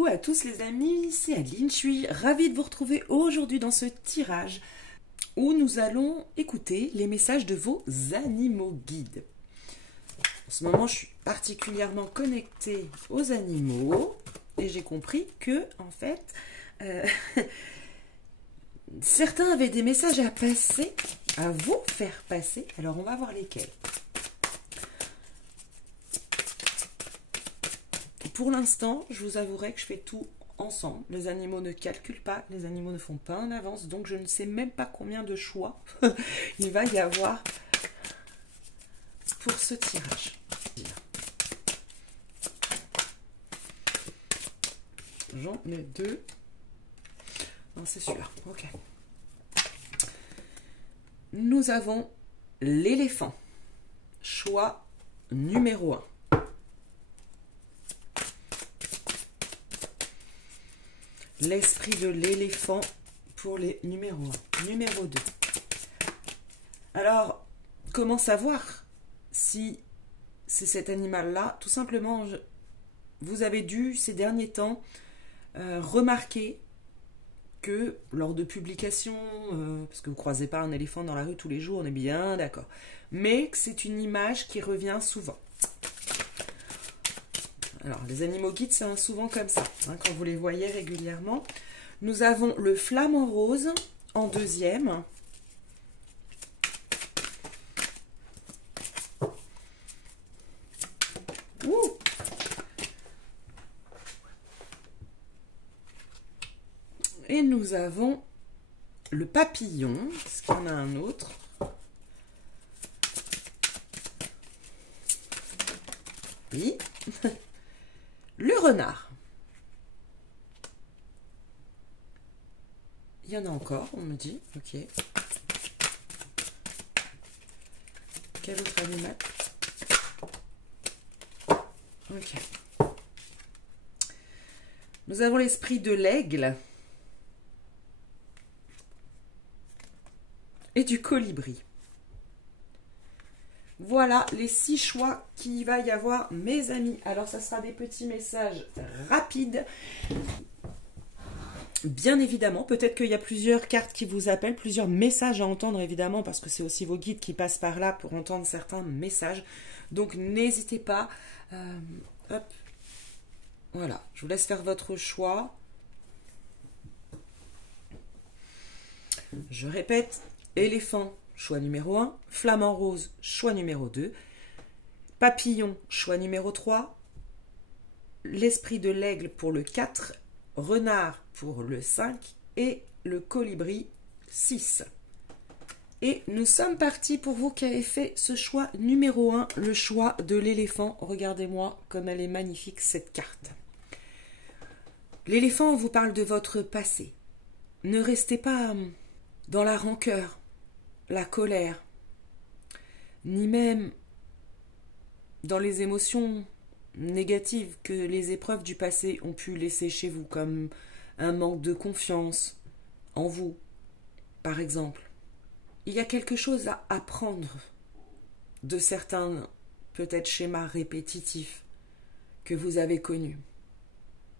Coucou à tous les amis, c'est Adeline, je suis ravie de vous retrouver aujourd'hui dans ce tirage où nous allons écouter les messages de vos animaux guides. En ce moment, je suis particulièrement connectée aux animaux et j'ai compris que, en fait, certains avaient des messages à passer, à vous faire passer. Alors, on va voir lesquels. Pour l'instant, je vous avouerai que je fais tout ensemble. Les animaux ne calculent pas, les animaux ne font pas en avance, donc je ne sais même pas combien de choix il va y avoir pour ce tirage. J'en ai deux. Non, c'est sûr. Ok. Nous avons l'éléphant. Choix numéro 1. L'esprit de l'éléphant pour les numéros 1. Numéro 2. Alors, comment savoir si c'est cet animal-là? Tout simplement, vous avez dû, ces derniers temps, remarquer que lors de publications, parce que vous ne croisez pas un éléphant dans la rue tous les jours, on est bien d'accord, mais que c'est une image qui revient souvent. Alors, les animaux guides, c'est souvent comme ça, hein, quand vous les voyez régulièrement. Nous avons le flamant rose en deuxième. Ouh! Et nous avons le papillon. Est-ce qu'il y en a un autre? Oui. Le renard. Il y en a encore, on me dit. Ok. Quel autre animal? Ok. Nous avons l'esprit de l'aigle et du colibri. Voilà les 6 choix qu'il va y avoir, mes amis. Alors, ça sera des petits messages rapides. Bien évidemment, peut-être qu'il y a plusieurs cartes qui vous appellent, plusieurs messages à entendre, évidemment, parce que c'est aussi vos guides qui passent par là pour entendre certains messages. Donc, n'hésitez pas. Hop. Voilà, je vous laisse faire votre choix. Je répète, éléphant, choix numéro 1, flamant rose, choix numéro 2, papillon, choix numéro 3, l'esprit de l'aigle pour le 4, renard pour le 5 et le colibri 6. Et nous sommes partis pour vous qui avez fait ce choix numéro 1, le choix de l'éléphant. Regardez-moi comme elle est magnifique cette carte. L'éléphant vous parle de votre passé. Ne restez pas dans la rancœur, la colère, ni même dans les émotions négatives que les épreuves du passé ont pu laisser chez vous, comme un manque de confiance en vous, par exemple. Il y a quelque chose à apprendre de certains, peut-être, schémas répétitifs que vous avez connus.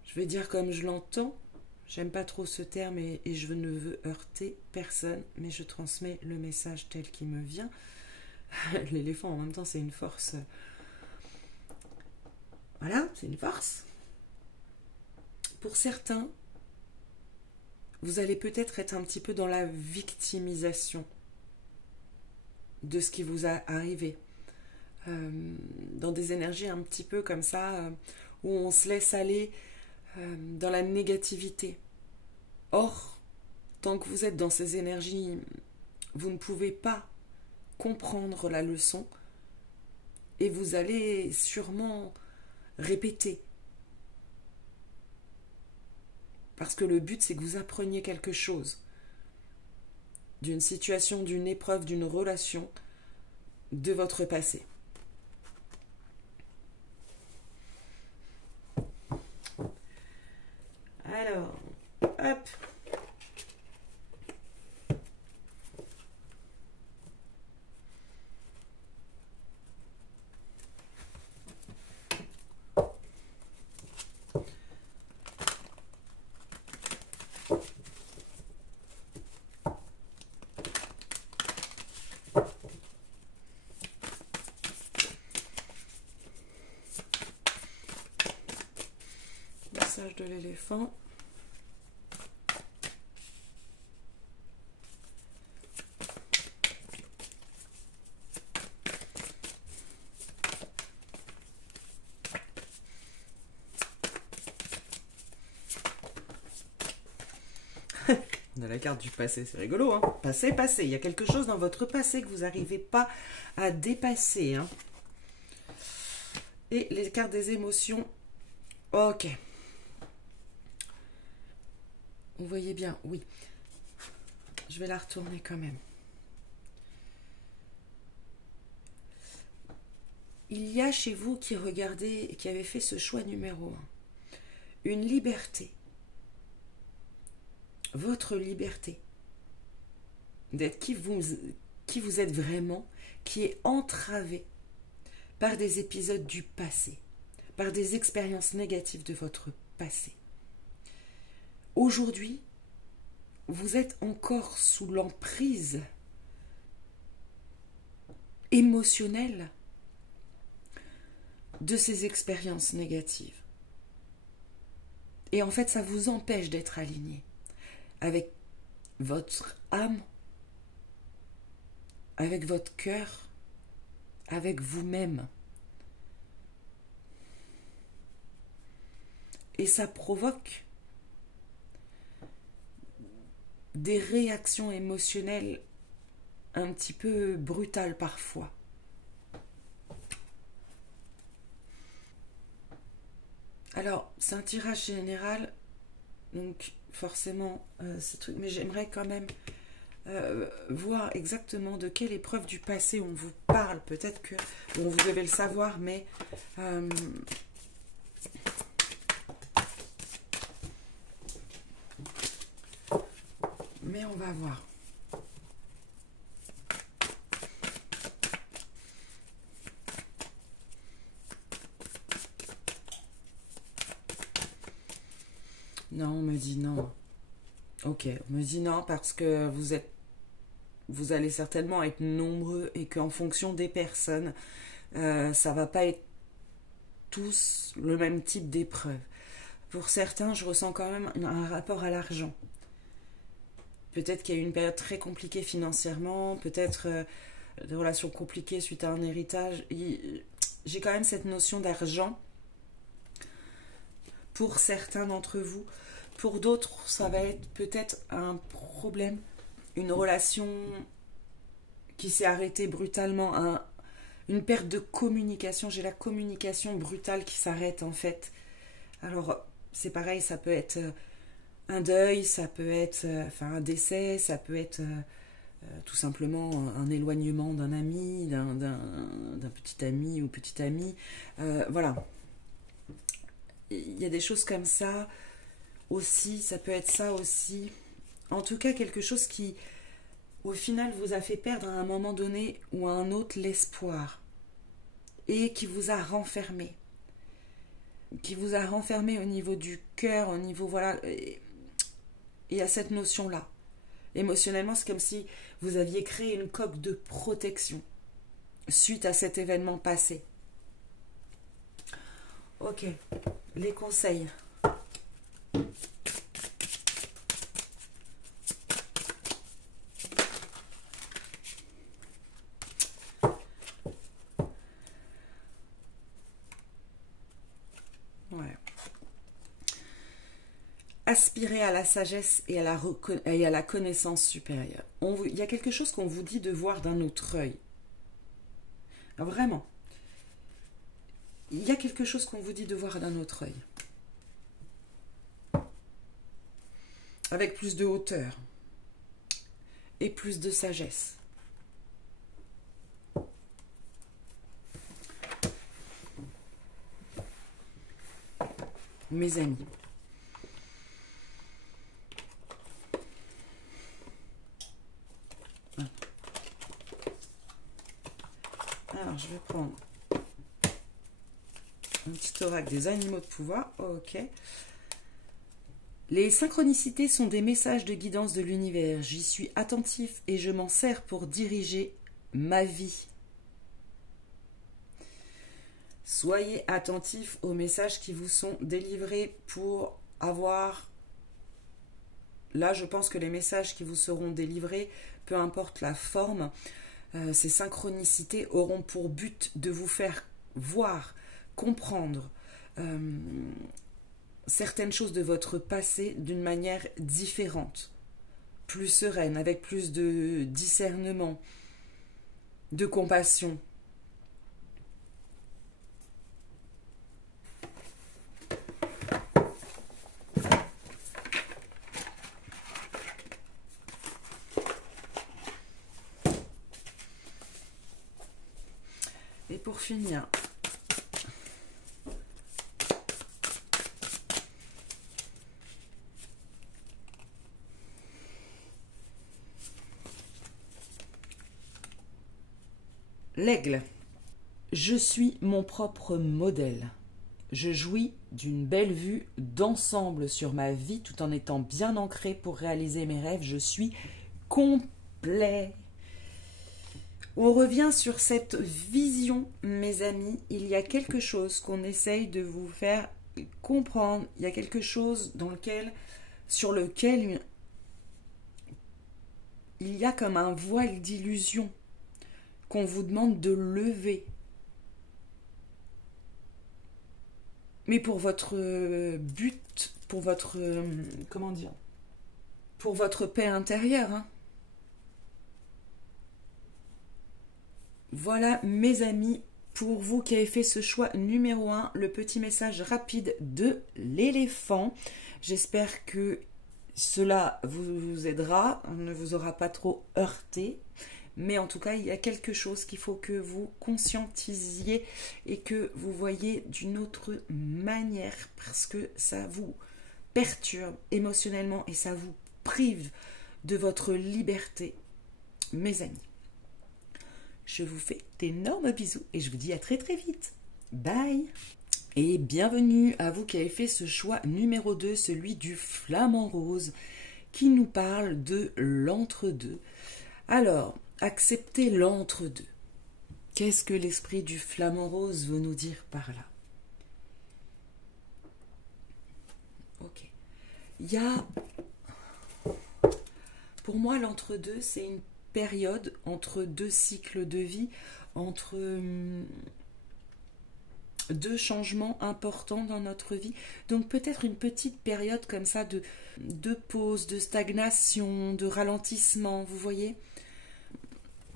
Je vais dire comme je l'entends. J'aime pas trop ce terme et je ne veux heurter personne, mais je transmets le message tel qu'il me vient. L'éléphant, en même temps, c'est une force. Voilà, c'est une force. Pour certains, vous allez peut-être être un petit peu dans la victimisation de ce qui vous a arrivé. Dans des énergies un petit peu comme ça, où on se laisse aller dans la négativité. Or, tant que vous êtes dans ces énergies, vous ne pouvez pas comprendre la leçon et vous allez sûrement répéter. Parce que le but, c'est que vous appreniez quelque chose d'une situation, d'une épreuve, d'une relation de votre passé. Alors, hop. l'éléphant. On a la carte du passé, c'est rigolo, hein. Passé, passé. Il y a quelque chose dans votre passé que vous n'arrivez pas à dépasser, hein. Et les cartes des émotions. Ok. Vous voyez bien, oui. Je vais la retourner quand même. Il y a chez vous qui regardez et qui avez fait ce choix numéro 1, une liberté. Votre liberté d'être qui vous êtes vraiment, qui est entravée par des épisodes du passé, par des expériences négatives de votre passé. Aujourd'hui, vous êtes encore sous l'emprise émotionnelle de ces expériences négatives. Et en fait, ça vous empêche d'être aligné avec votre âme, avec votre cœur, avec vous-même. Et ça provoque des réactions émotionnelles un petit peu brutales parfois. Alors, c'est un tirage général, donc forcément, ce truc, mais j'aimerais quand même voir exactement de quelle épreuve du passé on vous parle. Peut-être que bon, vous devez le savoir, mais on va voir. Non, on me dit non. Ok, on me dit non parce que vous allez certainement être nombreux et qu'en fonction des personnes, ça va pas être tous le même type d'épreuve. Pour certains, je ressens quand même un rapport à l'argent. Peut-être qu'il y a eu une période très compliquée financièrement, peut-être des relations compliquées suite à un héritage. J'ai quand même cette notion d'argent pour certains d'entre vous. Pour d'autres, ça va être peut-être un problème, une relation qui s'est arrêtée brutalement, une perte de communication. J'ai la communication brutale qui s'arrête en fait. Alors, c'est pareil, ça peut être un deuil, ça peut être un décès, ça peut être tout simplement un éloignement d'un ami, d'un petit ami ou petite amie. Voilà. Il y a des choses comme ça aussi, ça peut être ça aussi. En tout cas, quelque chose qui, au final, vous a fait perdre à un moment donné ou à un autre l'espoir et qui vous a renfermé. Qui vous a renfermé au niveau du cœur, au niveau, voilà. Il y a cette notion-là. Émotionnellement, c'est comme si vous aviez créé une coque de protection suite à cet événement passé. Ok, les conseils. Ouais. Aspirez à la sagesse et à la connaissance supérieure. Il y a quelque chose qu'on vous dit de voir d'un autre œil. Vraiment. Il y a quelque chose qu'on vous dit de voir d'un autre œil. Avec plus de hauteur. Et plus de sagesse. Mes amis. Alors, je vais prendre un petit oracle des animaux de pouvoir. Ok. Les synchronicités sont des messages de guidance de l'univers. J'y suis attentif et je m'en sers pour diriger ma vie. Soyez attentifs aux messages qui vous sont délivrés pour avoir... Là, je pense que les messages qui vous seront délivrés, peu importe la forme, ces synchronicités auront pour but de vous faire voir, comprendre certaines choses de votre passé d'une manière différente, plus sereine, avec plus de discernement, de compassion. Et pour finir, l'aigle. Je suis mon propre modèle. Je jouis d'une belle vue d'ensemble sur ma vie tout en étant bien ancré pour réaliser mes rêves. Je suis complet. On revient sur cette vision, mes amis. Il y a quelque chose qu'on essaye de vous faire comprendre. Il y a quelque chose sur lequel il y a comme un voile d'illusion qu'on vous demande de lever. Mais pour votre but, pour votre... comment dire ? Pour votre paix intérieure, hein. Voilà, mes amis, pour vous qui avez fait ce choix numéro 1, le petit message rapide de l'éléphant. J'espère que cela vous aidera, ne vous aura pas trop heurté. Mais en tout cas, il y a quelque chose qu'il faut que vous conscientisiez et que vous voyez d'une autre manière parce que ça vous perturbe émotionnellement et ça vous prive de votre liberté, mes amis. Je vous fais d'énormes bisous et je vous dis à très très vite. Bye! Et bienvenue à vous qui avez fait ce choix numéro 2, celui du flamant rose, qui nous parle de l'entre-deux. Alors, accepter l'entre-deux. Qu'est-ce que l'esprit du flamant rose veut nous dire par là? Ok. Il y a... Pour moi, l'entre-deux, c'est une période entre deux cycles de vie, entre deux changements importants dans notre vie. Donc peut-être une petite période comme ça de pause, de stagnation, de ralentissement, vous voyez?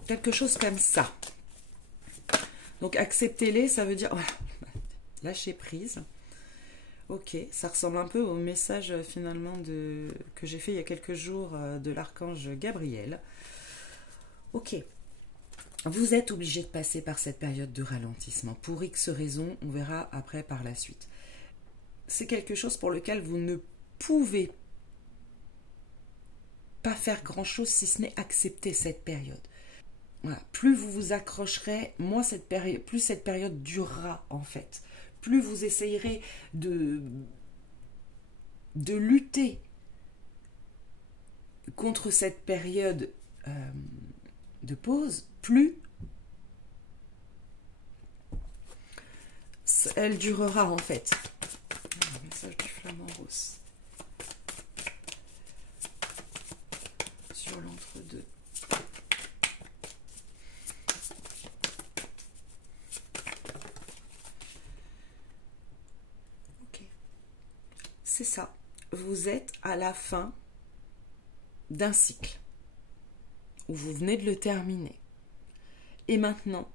Quelque chose comme ça. Donc acceptez-les, ça veut dire voilà, lâcher prise. Ok, ça ressemble un peu au message finalement que j'ai fait il y a quelques jours de l'archange Gabriel. Ok, vous êtes obligé de passer par cette période de ralentissement. Pour X raisons, on verra après par la suite. C'est quelque chose pour lequel vous ne pouvez pas faire grand-chose si ce n'est accepter cette période. Voilà. Plus vous vous accrocherez, plus cette période durera en fait. Plus vous essayerez de lutter contre cette période de pause, plus elle durera en fait. Le message du flamant rose sur l'entre-deux. Ok, c'est ça. Vous êtes à la fin d'un cycle où vous venez de le terminer. Et maintenant,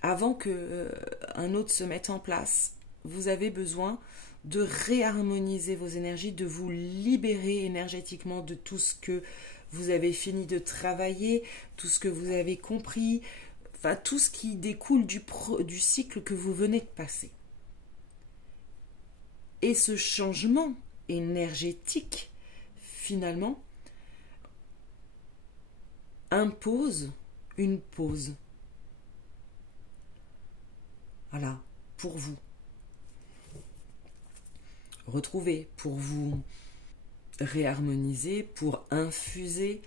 avant qu'un autre se mette en place, vous avez besoin de réharmoniser vos énergies, de vous libérer énergétiquement de tout ce que vous avez fini de travailler, tout ce que vous avez compris, enfin tout ce qui découle du cycle que vous venez de passer. Et ce changement énergétique, finalement, impose une pause. Voilà, pour vous. Retrouver, pour vous réharmoniser, pour infuser.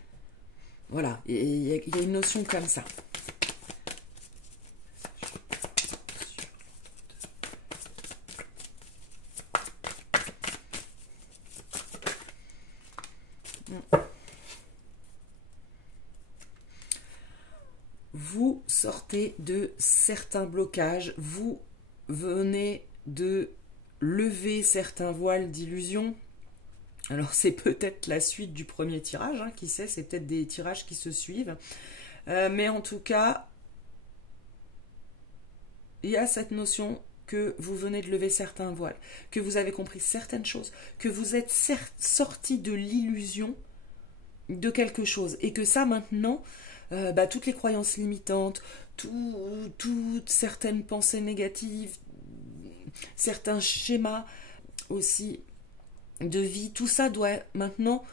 Voilà, il y a une notion comme ça. Vous sortez de certains blocages, vous venez de lever certains voiles d'illusion. Alors c'est peut-être la suite du premier tirage, hein, qui sait, c'est peut-être des tirages qui se suivent. Mais en tout cas, il y a cette notion que vous venez de lever certains voiles, que vous avez compris certaines choses, que vous êtes sorti de l'illusion de quelque chose, et que ça maintenant, toutes les croyances limitantes, toutes certaines pensées négatives, certains schémas aussi de vie, tout ça doit maintenant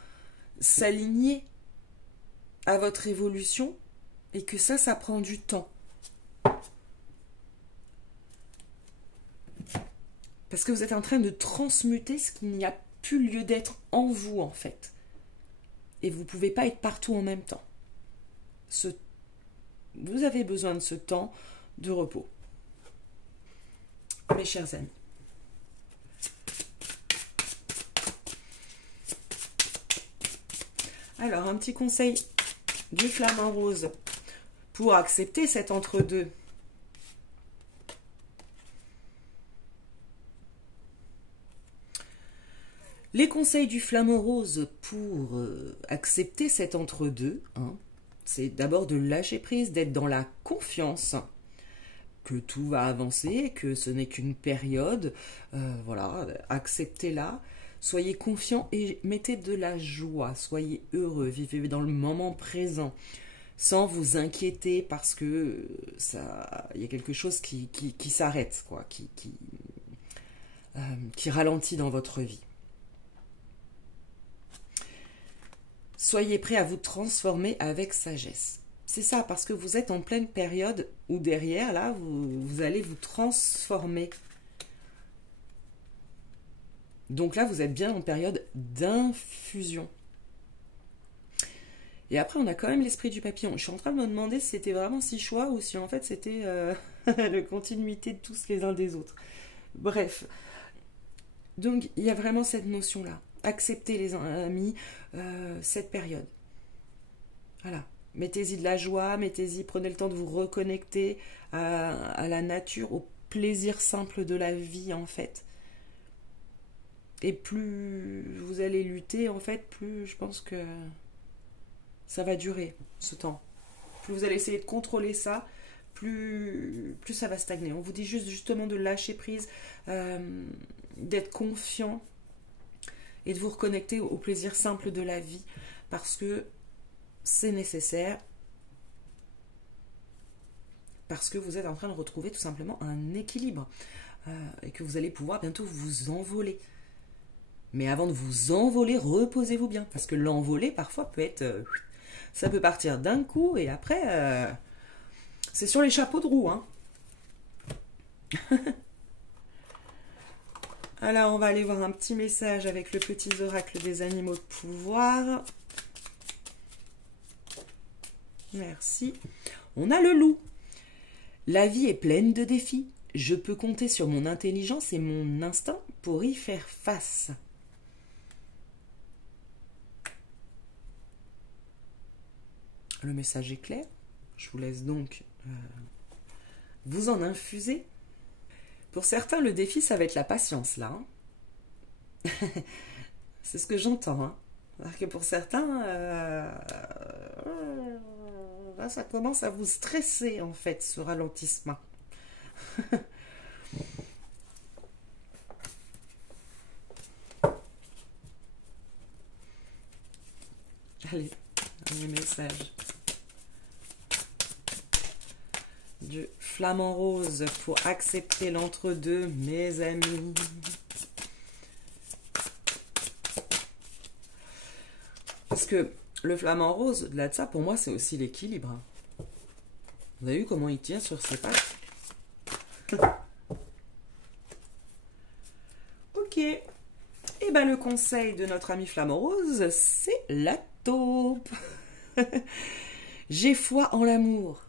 s'aligner à votre évolution, et que ça prend du temps. Parce que vous êtes en train de transmuter ce qui n'y a plus lieu d'être en vous, en fait. Et vous ne pouvez pas être partout en même temps. Vous avez besoin de ce temps de repos. Mes chers amis. Alors, un petit conseil du flamant rose pour accepter cet entre-deux. Les conseils du flamant rose pour accepter cet entre-deux, hein, c'est d'abord de lâcher prise, d'être dans la confiance que tout va avancer, que ce n'est qu'une période. Voilà, acceptez-la, soyez confiants et mettez de la joie, soyez heureux, vivez dans le moment présent, sans vous inquiéter parce que il y a quelque chose qui s'arrête, quoi, qui ralentit dans votre vie. Soyez prêts à vous transformer avec sagesse. C'est ça, parce que vous êtes en pleine période où derrière, là, vous allez vous transformer. Donc là, vous êtes bien en période d'infusion. Et après, on a quand même l'esprit du papillon. Je suis en train de me demander si c'était vraiment 6 choix ou si en fait c'était la continuité de tous les uns des autres. Bref. Donc, il y a vraiment cette notion-là. Acceptez les amis, cette période. Voilà. Mettez-y de la joie, prenez le temps de vous reconnecter à la nature, au plaisir simple de la vie, en fait. Et plus vous allez lutter, en fait, plus je pense que ça va durer, ce temps. Plus vous allez essayer de contrôler ça, plus ça va stagner. On vous dit justement de lâcher prise, d'être confiant, et de vous reconnecter au plaisir simple de la vie, parce que c'est nécessaire, parce que vous êtes en train de retrouver tout simplement un équilibre, et que vous allez pouvoir bientôt vous envoler. Mais avant de vous envoler, reposez-vous bien, parce que l'envoler parfois peut être... ça peut partir d'un coup, et après, c'est sur les chapeaux de roue, hein. Alors, on va aller voir un petit message avec le petit oracle des animaux de pouvoir. Merci. On a le loup. La vie est pleine de défis. Je peux compter sur mon intelligence et mon instinct pour y faire face. Le message est clair. Je vous laisse donc vous en infuser. Pour certains, le défi, ça va être la patience, là. Hein. C'est ce que j'entends. Hein. Alors que pour certains, là, ça commence à vous stresser, en fait, ce ralentissement. Allez, un message du flamant rose pour accepter l'entre-deux, mes amis. Parce que le flamant rose, au-delà de ça, pour moi, c'est aussi l'équilibre. Vous avez vu comment il tient sur ses pattes? Ok. Et bien, le conseil de notre ami flamant rose, c'est la taupe. J'ai foi en l'amour.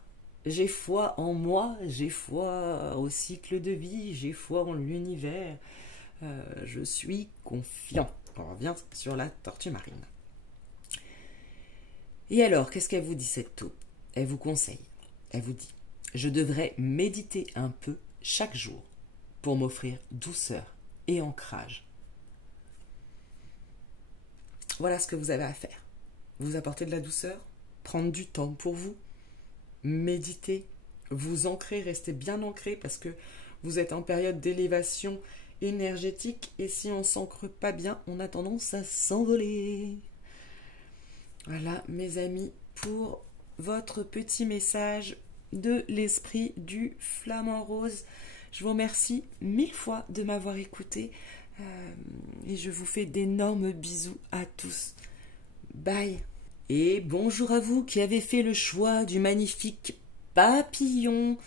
J'ai foi en moi, j'ai foi au cycle de vie, j'ai foi en l'univers. Je suis confiant. On revient sur la tortue marine. Et alors, qu'est-ce qu'elle vous dit cette taupe? Elle vous conseille. Elle vous dit, je devrais méditer un peu chaque jour pour m'offrir douceur et ancrage. Voilà ce que vous avez à faire. Vous apporter de la douceur, prendre du temps pour vous, méditer, vous ancrer, rester bien ancré parce que vous êtes en période d'élévation énergétique et si on ne s'ancre pas bien, on a tendance à s'envoler. Voilà, mes amis, pour votre petit message de l'esprit du flamant rose. Je vous remercie 1000 fois de m'avoir écouté et je vous fais d'énormes bisous à tous. Bye. Et bonjour à vous qui avez fait le choix du magnifique papillon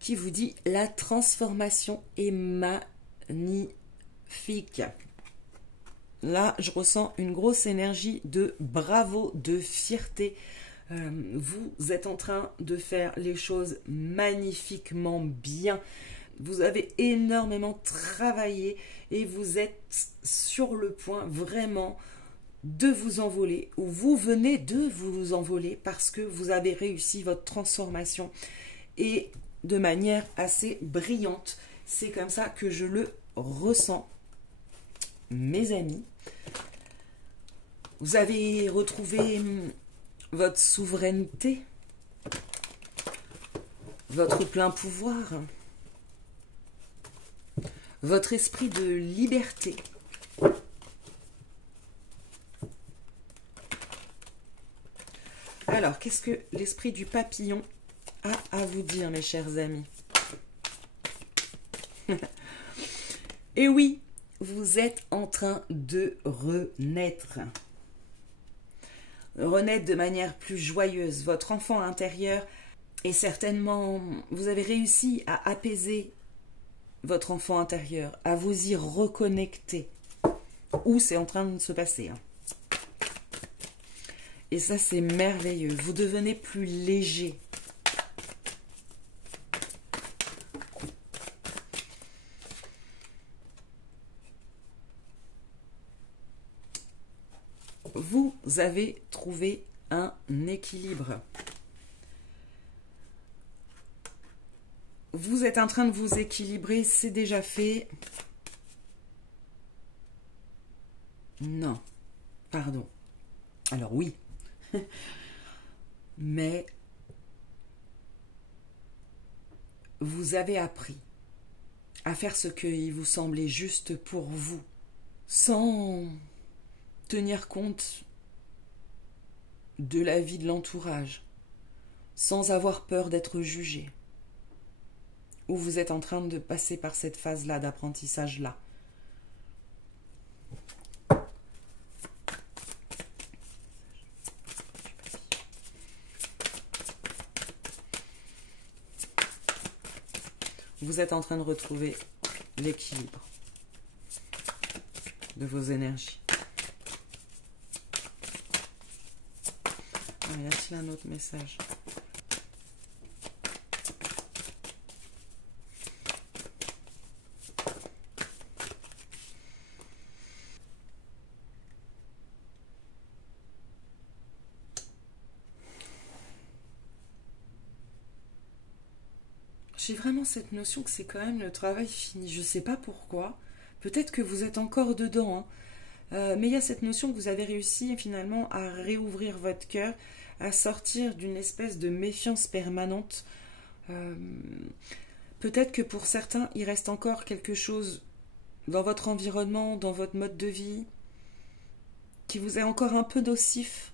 qui vous dit la transformation est magnifique. Là, je ressens une grosse énergie de bravo, de fierté. Vous êtes en train de faire les choses magnifiquement bien. Vous avez énormément travaillé et vous êtes sur le point vraiment de vous envoler ou vous venez de vous envoler parce que vous avez réussi votre transformation et de manière assez brillante. C'est comme ça que je le ressens. Mes amis, vous avez retrouvé votre souveraineté, votre plein pouvoir, votre esprit de liberté. Alors, qu'est-ce que l'esprit du papillon a à vous dire, mes chers amis? Et oui, vous êtes en train de renaître. Renaître de manière plus joyeuse. Votre enfant intérieur est certainement... Vous avez réussi à apaiser votre enfant intérieur, à vous y reconnecter. Ou c'est en train de se passer. Et ça, c'est merveilleux. Vous devenez plus léger. Vous avez trouvé un équilibre. Vous êtes en train de vous équilibrer, c'est déjà fait. Non, pardon. Alors oui, mais vous avez appris à faire ce qui vous semblait juste pour vous, sans tenir compte de la vie de l'entourage, sans avoir peur d'être jugé. Ou vous êtes en train de passer par cette phase-là d'apprentissage-là. Vous êtes en train de retrouver l'équilibre de vos énergies. Ah, y a-t-il un autre message? J'ai vraiment cette notion que c'est quand même le travail fini. Je ne sais pas pourquoi. Peut-être que vous êtes encore dedans. Mais il y a cette notion que vous avez réussi finalement à réouvrir votre cœur, à sortir d'une espèce de méfiance permanente. Peut-être que pour certains, il reste encore quelque chose dans votre environnement, dans votre mode de vie, qui vous est encore un peu nocif.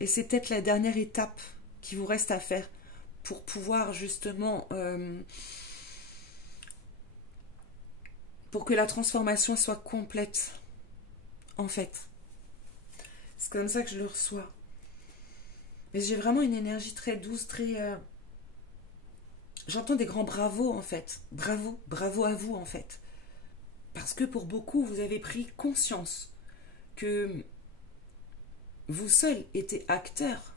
Et c'est peut-être la dernière étape qui vous reste à faire pour pouvoir justement, pour que la transformation soit complète, en fait. C'est comme ça que je le reçois. Mais j'ai vraiment une énergie très douce, très... J'entends des grands bravos, en fait. Bravo, bravo à vous, en fait. Parce que pour beaucoup, vous avez pris conscience que vous seul étiez acteur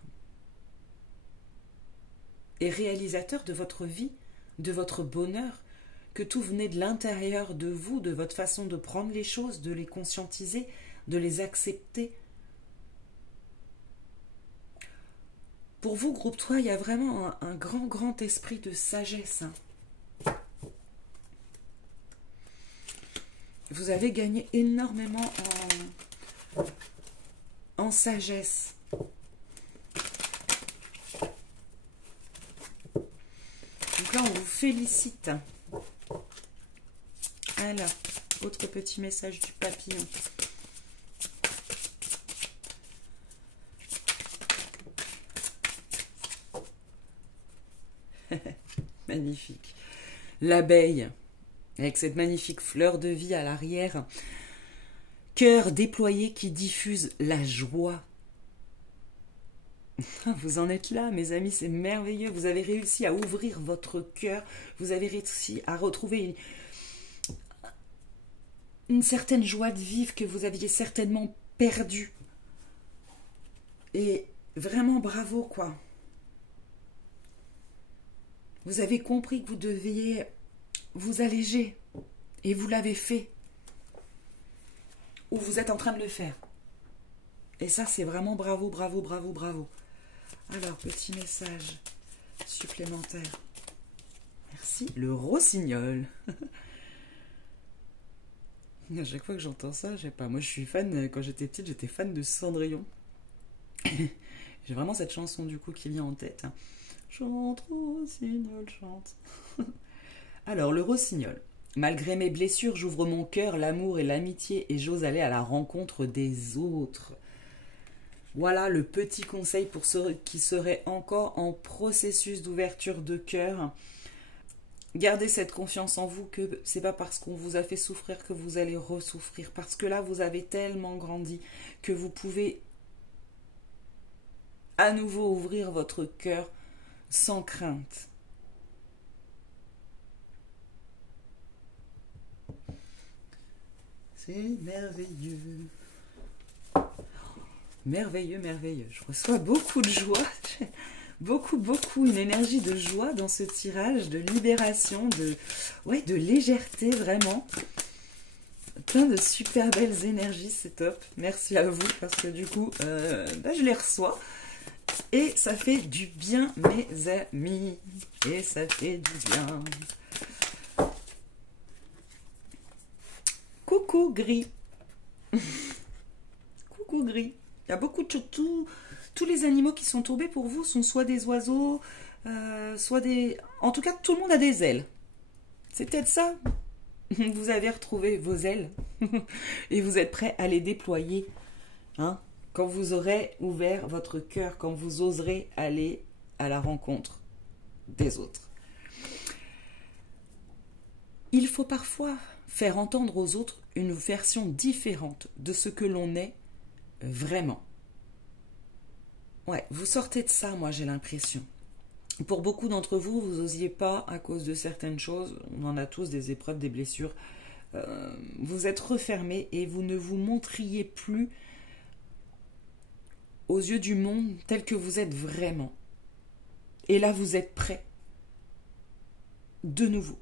et réalisateur de votre vie, de votre bonheur, que tout venait de l'intérieur de vous, de votre façon de prendre les choses, de les conscientiser, de les accepter. Pour vous, groupe 3, il y a vraiment un grand, grand esprit de sagesse. Hein. Vous avez gagné énormément en sagesse. Donc là, on vous félicite. Alors, autre petit message du papillon. Magnifique. L'abeille, avec cette magnifique fleur de vie à l'arrière. Cœur déployé qui diffuse la joie. Vous en êtes là, mes amis, c'est merveilleux. Vous avez réussi à ouvrir votre cœur. Vous avez réussi à retrouver une certaine joie de vivre que vous aviez certainement perdue. Et vraiment bravo, quoi. Vous avez compris que vous deviez vous alléger. Et vous l'avez fait. Ou vous êtes en train de le faire. Et ça, c'est vraiment bravo, bravo, bravo, bravo. Alors, petit message supplémentaire. Merci. Le rossignol. À chaque fois que j'entends ça, je sais pas. Moi, je suis fan, quand j'étais petite, j'étais fan de Cendrillon. J'ai vraiment cette chanson, du coup, qui vient en tête. Chante, rossignol, chante. Alors, le rossignol. Malgré mes blessures, j'ouvre mon cœur, l'amour et l'amitié et j'ose aller à la rencontre des autres. Voilà le petit conseil pour ceux qui seraient encore en processus d'ouverture de cœur. Gardez cette confiance en vous que c'est pas parce qu'on vous a fait souffrir que vous allez ressouffrir. Parce que là, vous avez tellement grandi que vous pouvez à nouveau ouvrir votre cœur sans crainte. C'est merveilleux. Merveilleux, merveilleux. Je reçois beaucoup de joie. Beaucoup, une énergie de joie dans ce tirage, de libération, de légèreté, vraiment. Plein de super belles énergies, c'est top. Merci à vous, parce que du coup, je les reçois. Et ça fait du bien, mes amis. Et ça fait du bien. Coucou gris. Coucou gris. Il y a beaucoup de choses. Tous les animaux qui sont tombés pour vous sont soit des oiseaux, soit des... En tout cas, tout le monde a des ailes. C'est peut-être ça. Vous avez retrouvé vos ailes. Et vous êtes prêts à les déployer. Hein, quand vous aurez ouvert votre cœur, quand vous oserez aller à la rencontre des autres. Il faut parfois faire entendre aux autres une version différente de ce que l'on est vraiment. Ouais, vous sortez de ça, moi j'ai l'impression. Pour beaucoup d'entre vous, vous n'osiez pas à cause de certaines choses. On en a tous des épreuves, des blessures. Vous êtes refermés et vous ne vous montriez plus aux yeux du monde tel que vous êtes vraiment. Et là, vous êtes prêts de nouveau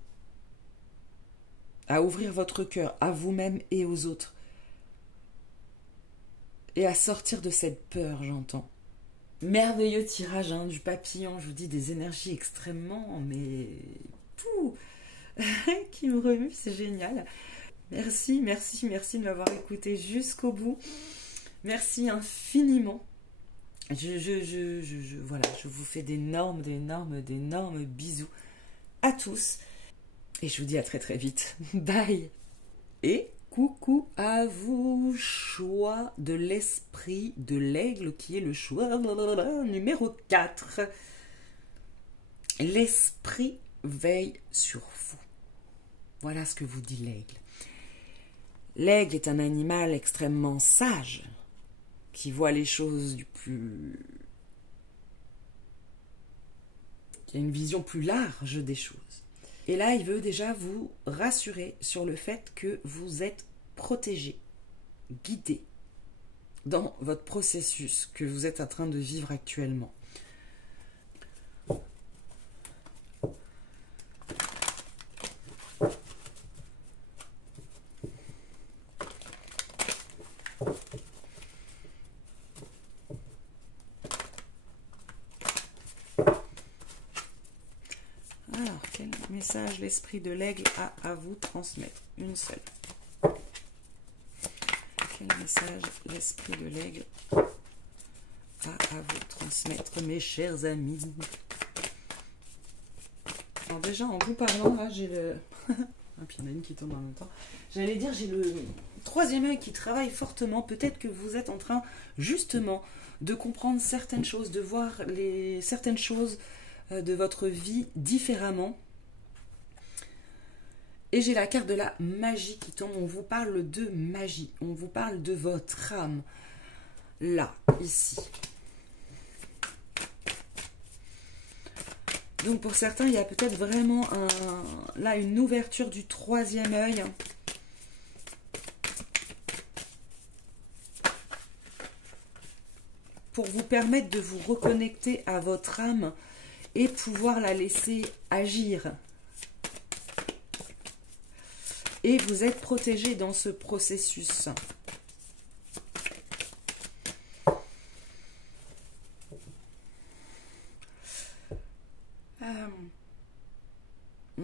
à ouvrir votre cœur à vous-même et aux autres. Et à sortir de cette peur, j'entends. Merveilleux tirage du papillon, je vous dis, des énergies extrêmement, mais... qui me remue, c'est génial. Merci de m'avoir écouté jusqu'au bout. Merci infiniment. Voilà, je vous fais d'énormes bisous à tous. Et je vous dis à très très vite. Bye. Et coucou à vous, choix de l'esprit de l'aigle qui est le choix numéro 4. L'esprit veille sur vous. Voilà ce que vous dit l'aigle. L'aigle est un animal extrêmement sage qui voit les choses qui a une vision plus large des choses. Et là, il veut déjà vous rassurer sur le fait que vous êtes protégé, guidé dans votre processus que vous êtes en train de vivre actuellement. message l'esprit de l'aigle a à vous transmettre? Une seule. Quel message l'esprit de l'aigle a à vous transmettre, mes chers amis? Alors déjà, en vous parlant, là, j'ai le... Ah, puis il y en a une qui tombe en même temps. J'allais dire, j'ai le troisième œil qui travaille fortement. Peut-être que vous êtes en train, justement, de comprendre certaines choses, de voir certaines choses de votre vie différemment. Et j'ai la carte de la magie qui tombe. On vous parle de magie. On vous parle de votre âme. Là, ici. Donc pour certains, il y a peut-être vraiment là une ouverture du troisième œil. Pour vous permettre de vous reconnecter à votre âme et pouvoir la laisser agir. Et vous êtes protégé dans ce processus.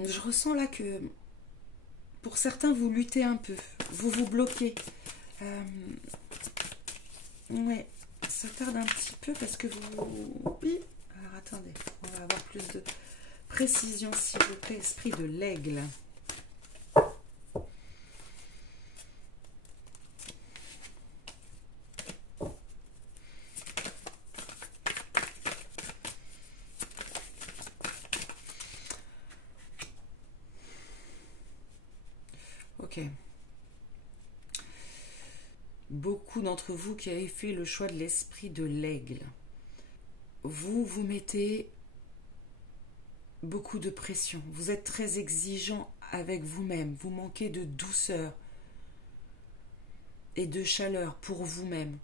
Je ressens là que pour certains, vous luttez un peu. Vous vous bloquez. Ouais, ça tarde un petit peu parce que vous... Oui. Alors attendez, on va avoir plus de précision s'il vous plaît. Esprit de l'aigle. Ok. Beaucoup d'entre vous qui avez fait le choix de l'esprit de l'aigle, vous vous mettez beaucoup de pression. Vous êtes très exigeant avec vous-même. Vous manquez de douceur et de chaleur pour vous-même.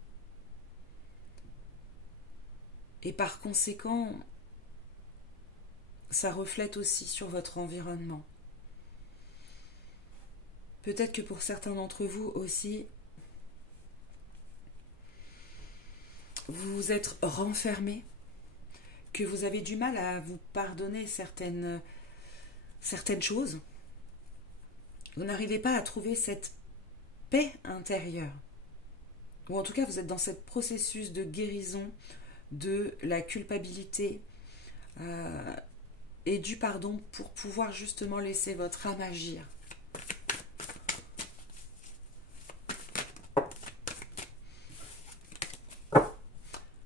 Et par conséquent, ça reflète aussi sur votre environnement. Peut-être que pour certains d'entre vous aussi, vous vous êtes renfermé, que vous avez du mal à vous pardonner certaines choses. Vous n'arrivez pas à trouver cette paix intérieure. Ou en tout cas, vous êtes dans ce processus de guérison de la culpabilité et du pardon pour pouvoir justement laisser votre âme agir.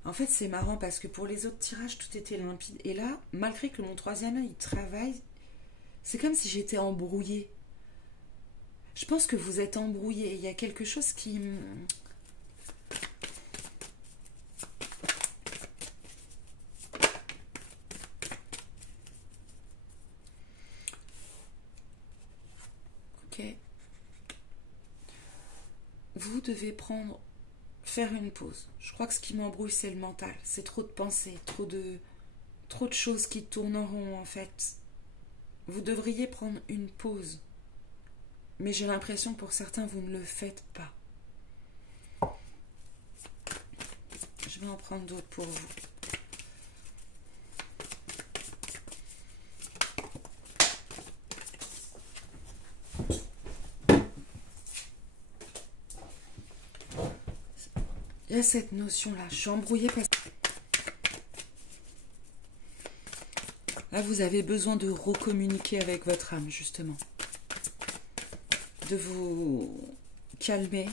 En fait, c'est marrant parce que pour les autres tirages, tout était limpide. Et là, malgré que mon troisième œil travaille, c'est comme si j'étais embrouillée. Je pense que vous êtes embrouillé. Il y a quelque chose qui... Ok. Vous devez faire une pause. Je crois que ce qui m'embrouille, c'est le mental. C'est trop de pensées, trop de choses qui tournent en rond, en fait. Vous devriez prendre une pause. Mais j'ai l'impression que pour certains, vous ne le faites pas. Je vais en prendre d'autres pour vous. Il y a cette notion-là. Je suis embrouillée parce que... Là, vous avez besoin de recommuniquer avec votre âme, justement. De vous calmer.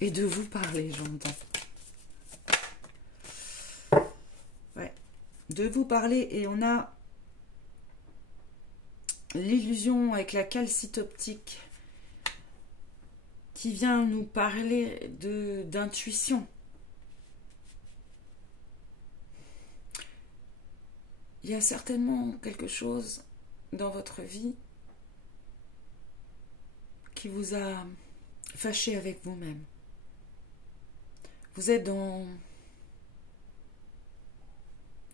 Et de vous parler, j'entends. Ouais. De vous parler. Et on a l'illusion avec la calcite optique qui vient nous parler d'intuition. Il y a certainement quelque chose dans votre vie qui vous a fâché avec vous-même. Vous êtes dans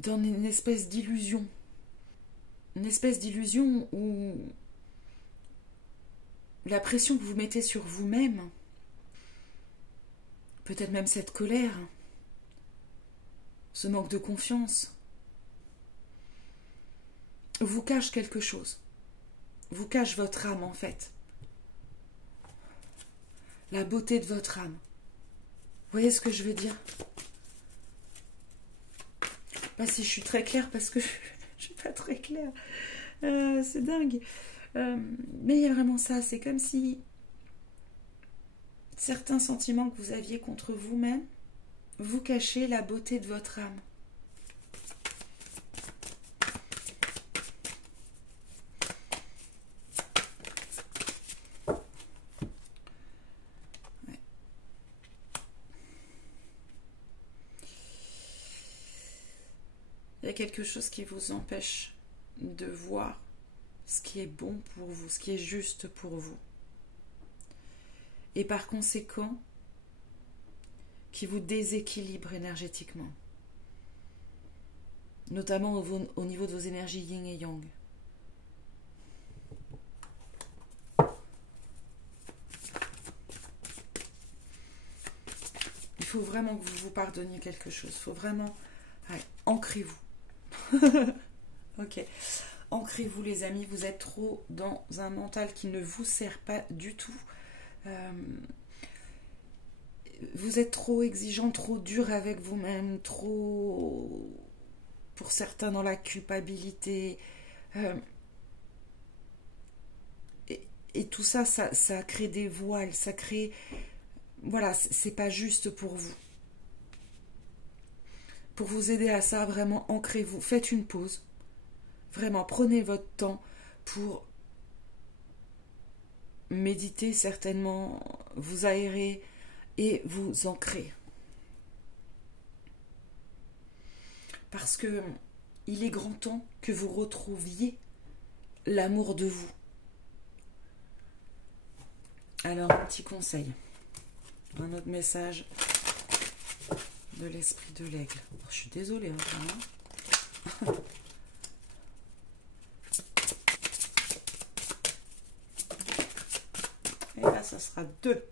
une espèce d'illusion. Une espèce d'illusion où la pression que vous mettez sur vous-même, peut-être même cette colère, ce manque de confiance, vous cache quelque chose. Vous cache votre âme, en fait. La beauté de votre âme. Vous voyez ce que je veux dire? Pas si je suis très claire, parce que je suis pas très claire. C'est dingue. Mais il y a vraiment ça. C'est comme si certains sentiments que vous aviez contre vous-même, vous cachez la beauté de votre âme. Ouais. Il y a quelque chose qui vous empêche de voir ce qui est bon pour vous, ce qui est juste pour vous. Et par conséquent, qui vous déséquilibre énergétiquement. Notamment au niveau de vos énergies yin et yang. Il faut vraiment que vous vous pardonniez quelque chose. Il faut vraiment... Ouais, ancrez-vous. Ok. Ancrez-vous les amis. Vous êtes trop dans un mental qui ne vous sert pas du tout. Vous êtes trop exigeant, trop dur avec vous-même, trop, pour certains, dans la culpabilité. Et tout ça, ça crée des voiles, ça crée... Voilà, c'est pas juste pour vous. Pour vous aider à ça, vraiment, ancrez-vous. Faites une pause. Vraiment, prenez votre temps pour méditer certainement, vous aérer et vous ancrer. Parce que il est grand temps que vous retrouviez l'amour de vous. Alors, un petit conseil. Un autre message de l'esprit de l'aigle. Je suis désolée, vraiment. Et là, ça sera 2.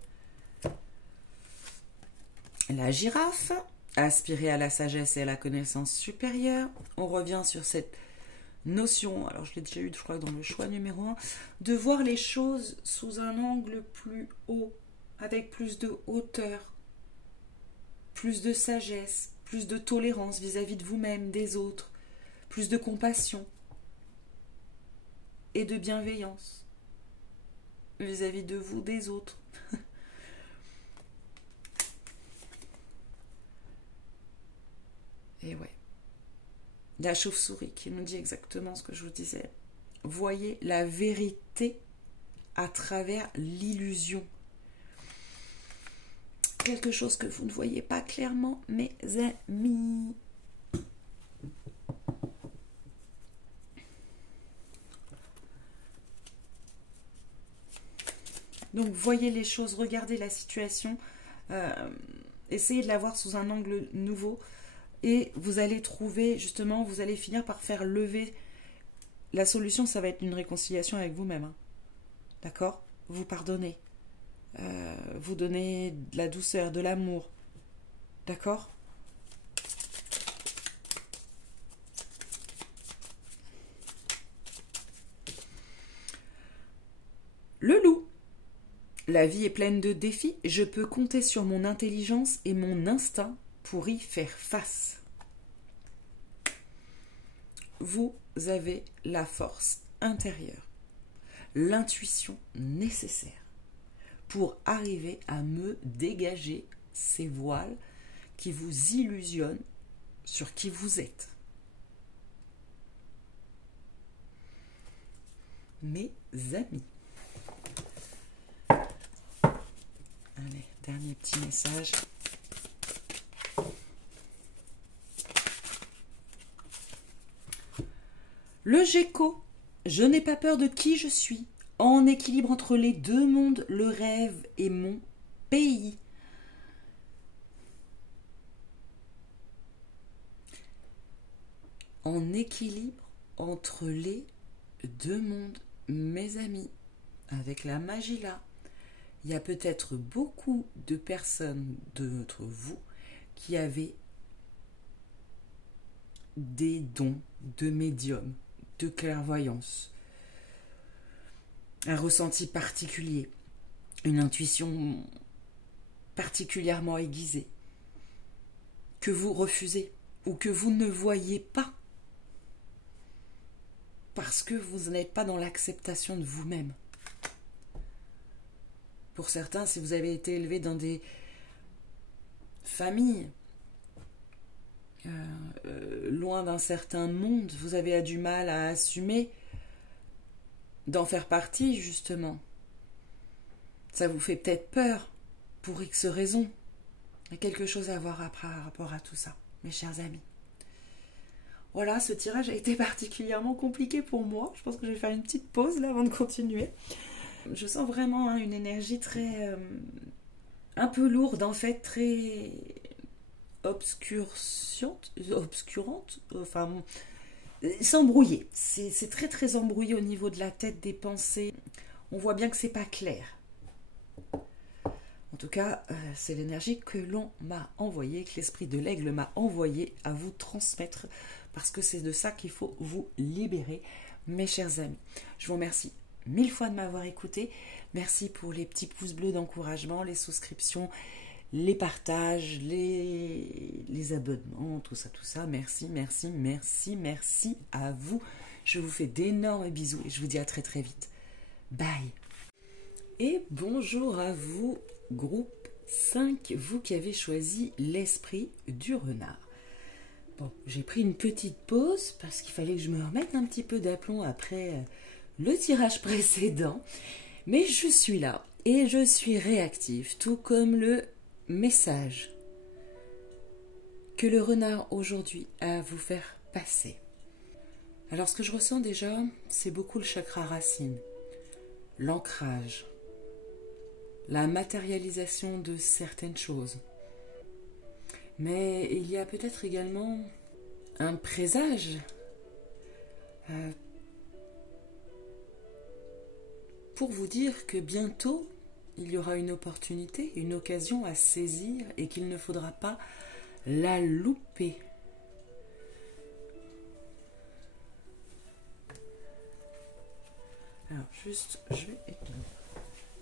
La girafe, aspirer à la sagesse et à la connaissance supérieure. On revient sur cette notion, alors je l'ai déjà eu, je crois, dans le choix numéro 1, de voir les choses sous un angle plus haut, avec plus de hauteur, plus de sagesse, plus de tolérance vis-à-vis de vous-même, des autres, plus de compassion et de bienveillance vis-à-vis de vous, des autres. Et ouais. La chauve-souris qui nous dit exactement ce que je vous disais. Voyez la vérité à travers l'illusion. Quelque chose que vous ne voyez pas clairement, mes amis. Donc, voyez les choses, regardez la situation, essayez de la voir sous un angle nouveau et vous allez trouver, justement, vous allez finir par faire lever. La solution, ça va être une réconciliation avec vous-même. Hein. D'accord? Vous pardonnez. Vous donnez de la douceur, de l'amour. D'accord? Le loup. La vie est pleine de défis. Je peux compter sur mon intelligence et mon instinct pour y faire face. Vous avez la force intérieure, l'intuition nécessaire pour arriver à me dégager ces voiles qui vous illusionnent sur qui vous êtes. Mes amis. Allez, dernier petit message. Le Géco, je n'ai pas peur de qui je suis, en équilibre entre les deux mondes, le rêve et mon pays. En équilibre entre les deux mondes, mes amis, avec la magie là, il y a peut-être beaucoup de personnes d'entre vous qui avaient des dons de médium, de clairvoyance, un ressenti particulier, une intuition particulièrement aiguisée, que vous refusez ou que vous ne voyez pas parce que vous n'êtes pas dans l'acceptation de vous-même. Pour certains, si vous avez été élevé dans des familles loin d'un certain monde, vous avez du mal à assumer d'en faire partie, justement. Ça vous fait peut-être peur, pour X raisons. Il y a quelque chose à voir par rapport à tout ça, mes chers amis. Voilà, ce tirage a été particulièrement compliqué pour moi. Je pense que je vais faire une petite pause là avant de continuer. Je sens vraiment une énergie très... un peu lourde en fait, très obscurante, enfin... c'est embrouillé. C'est très très embrouillé au niveau de la tête, des pensées. On voit bien que c'est pas clair. En tout cas, c'est l'énergie que l'on m'a envoyée, que l'esprit de l'aigle m'a envoyée à vous transmettre, parce que c'est de ça qu'il faut vous libérer, mes chers amis. Je vous remercie 1000 fois de m'avoir écouté. Merci pour les petits pouces bleus d'encouragement, les souscriptions, les partages, les abonnements, tout ça. Merci, merci, merci, merci à vous. Je vous fais d'énormes bisous et je vous dis à très très vite. Bye. Et bonjour à vous, groupe 5, vous qui avez choisi l'esprit du renard. Bon, j'ai pris une petite pause parce qu'il fallait que je me remette un petit peu d'aplomb après le tirage précédent. Mais je suis là et je suis réactive, tout comme le message que le renard aujourd'hui a à vous faire passer. Alors ce que je ressens déjà, c'est beaucoup le chakra racine, l'ancrage, la matérialisation de certaines choses. Mais il y a peut-être également un présage pour vous dire que bientôt, il y aura une opportunité, une occasion à saisir et qu'il ne faudra pas la louper. Alors, juste, je vais éteindre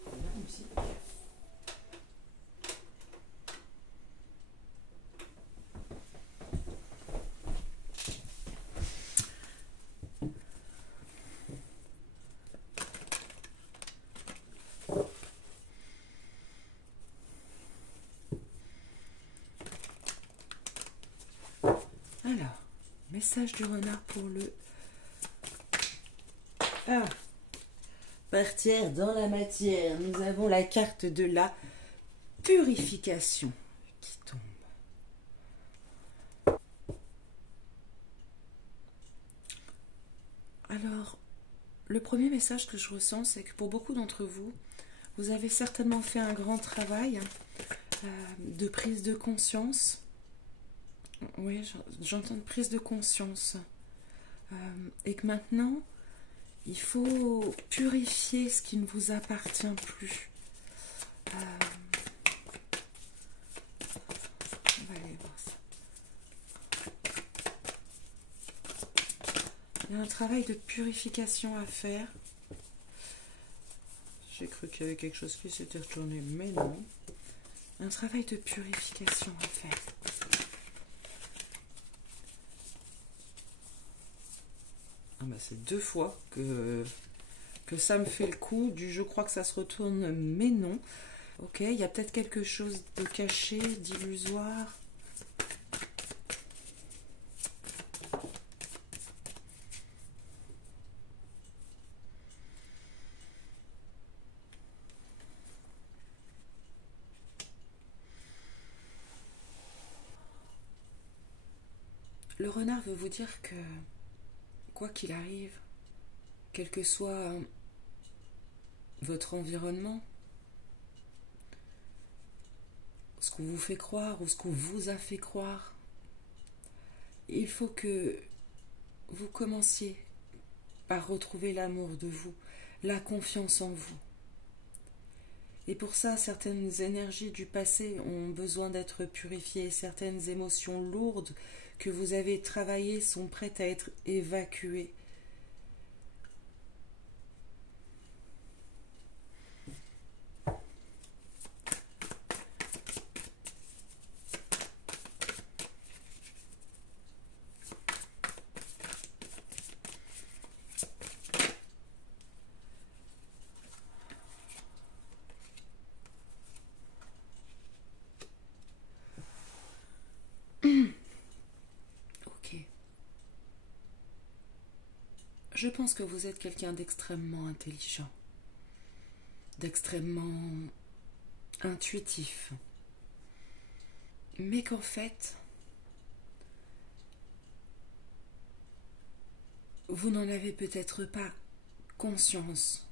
la musique. Alors, message du renard pour le... Ah, partir dans la matière. Nous avons la carte de la purification qui tombe. Alors, le premier message que je ressens, c'est que pour beaucoup d'entre vous, vous avez certainement fait un grand travail de prise de conscience. Oui, j'entends une prise de conscience. Et que maintenant, il faut purifier ce qui ne vous appartient plus. On va aller voir ça. Il y a un travail de purification à faire. J'ai cru qu'il y avait quelque chose qui s'était retourné, mais non. Un travail de purification à faire. Ah bah c'est 2 fois que ça me fait le coup du je crois que ça se retourne, mais non. Ok, il y a peut-être quelque chose de caché, d'illusoire. Le renard veut vous dire que, quoi qu'il arrive, quel que soit votre environnement, ce qu'on vous fait croire ou ce qu'on vous a fait croire, il faut que vous commenciez par retrouver l'amour de vous, la confiance en vous. Et pour ça, certaines énergies du passé ont besoin d'être purifiées, certaines émotions lourdes que vous avez travaillées sont prêtes à être évacuées. Je pense que vous êtes quelqu'un d'extrêmement intelligent, d'extrêmement intuitif, mais qu'en fait, vous n'en avez peut-être pas conscience.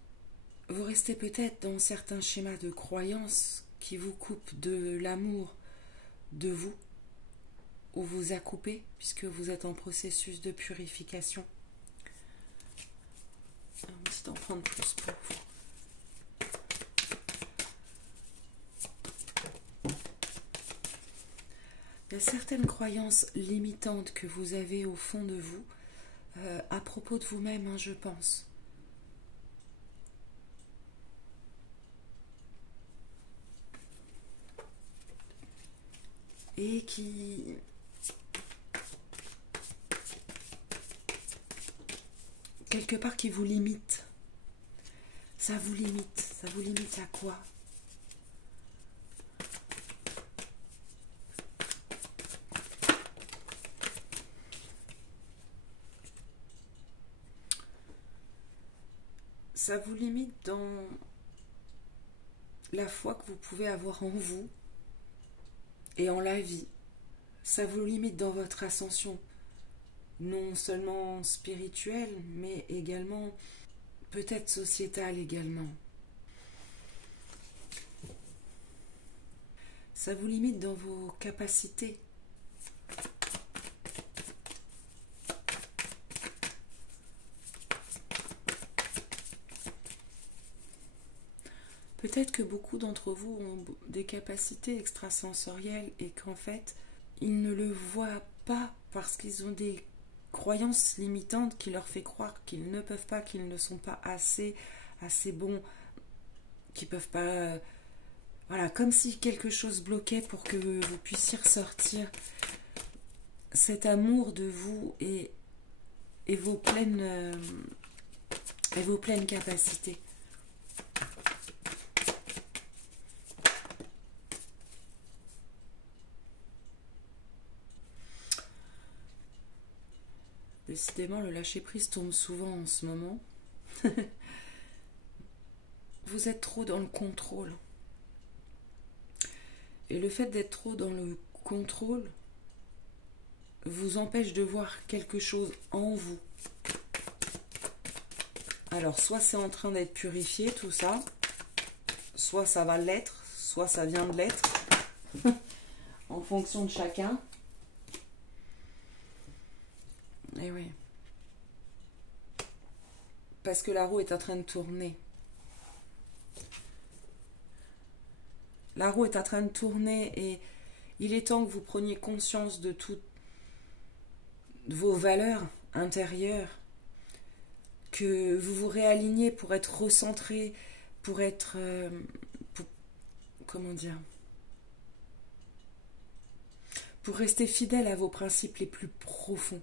Vous restez peut-être dans certains schémas de croyances qui vous coupent de l'amour de vous, ou vous a coupé, puisque vous êtes en processus de purification. On va d'en prendre plus pour vous. Il y a certaines croyances limitantes que vous avez au fond de vous, à propos de vous-même, hein, je pense. Et qui quelque part qui vous limite. Ça vous limite à quoi? Ça vous limite dans la foi que vous pouvez avoir en vous et en la vie. Ça vous limite dans votre ascension, non seulement spirituelle, mais également peut-être sociétale également. Ça vous limite dans vos capacités. Peut-être que beaucoup d'entre vous ont des capacités extrasensorielles et qu'en fait, ils ne le voient pas parce qu'ils ont des croyances limitantes qui leur fait croire qu'ils ne peuvent pas, qu'ils ne sont pas assez bons, qu'ils peuvent pas... voilà, comme si quelque chose bloquait pour que vous puissiez ressortir cet amour de vous et vos pleines capacités. Décidément, le lâcher-prise tombe souvent en ce moment. Vous êtes trop dans le contrôle. Et le fait d'être trop dans le contrôle vous empêche de voir quelque chose en vous. Alors, soit c'est en train d'être purifié, tout ça, soit ça va l'être, soit ça vient de l'être, en fonction de chacun. Et oui. Parce que la roue est en train de tourner. La roue est en train de tourner et il est temps que vous preniez conscience de toutes vos valeurs intérieures, que vous vous réalignez pour être recentré, pour être... comment dire ? Pour rester fidèle à vos principes les plus profonds.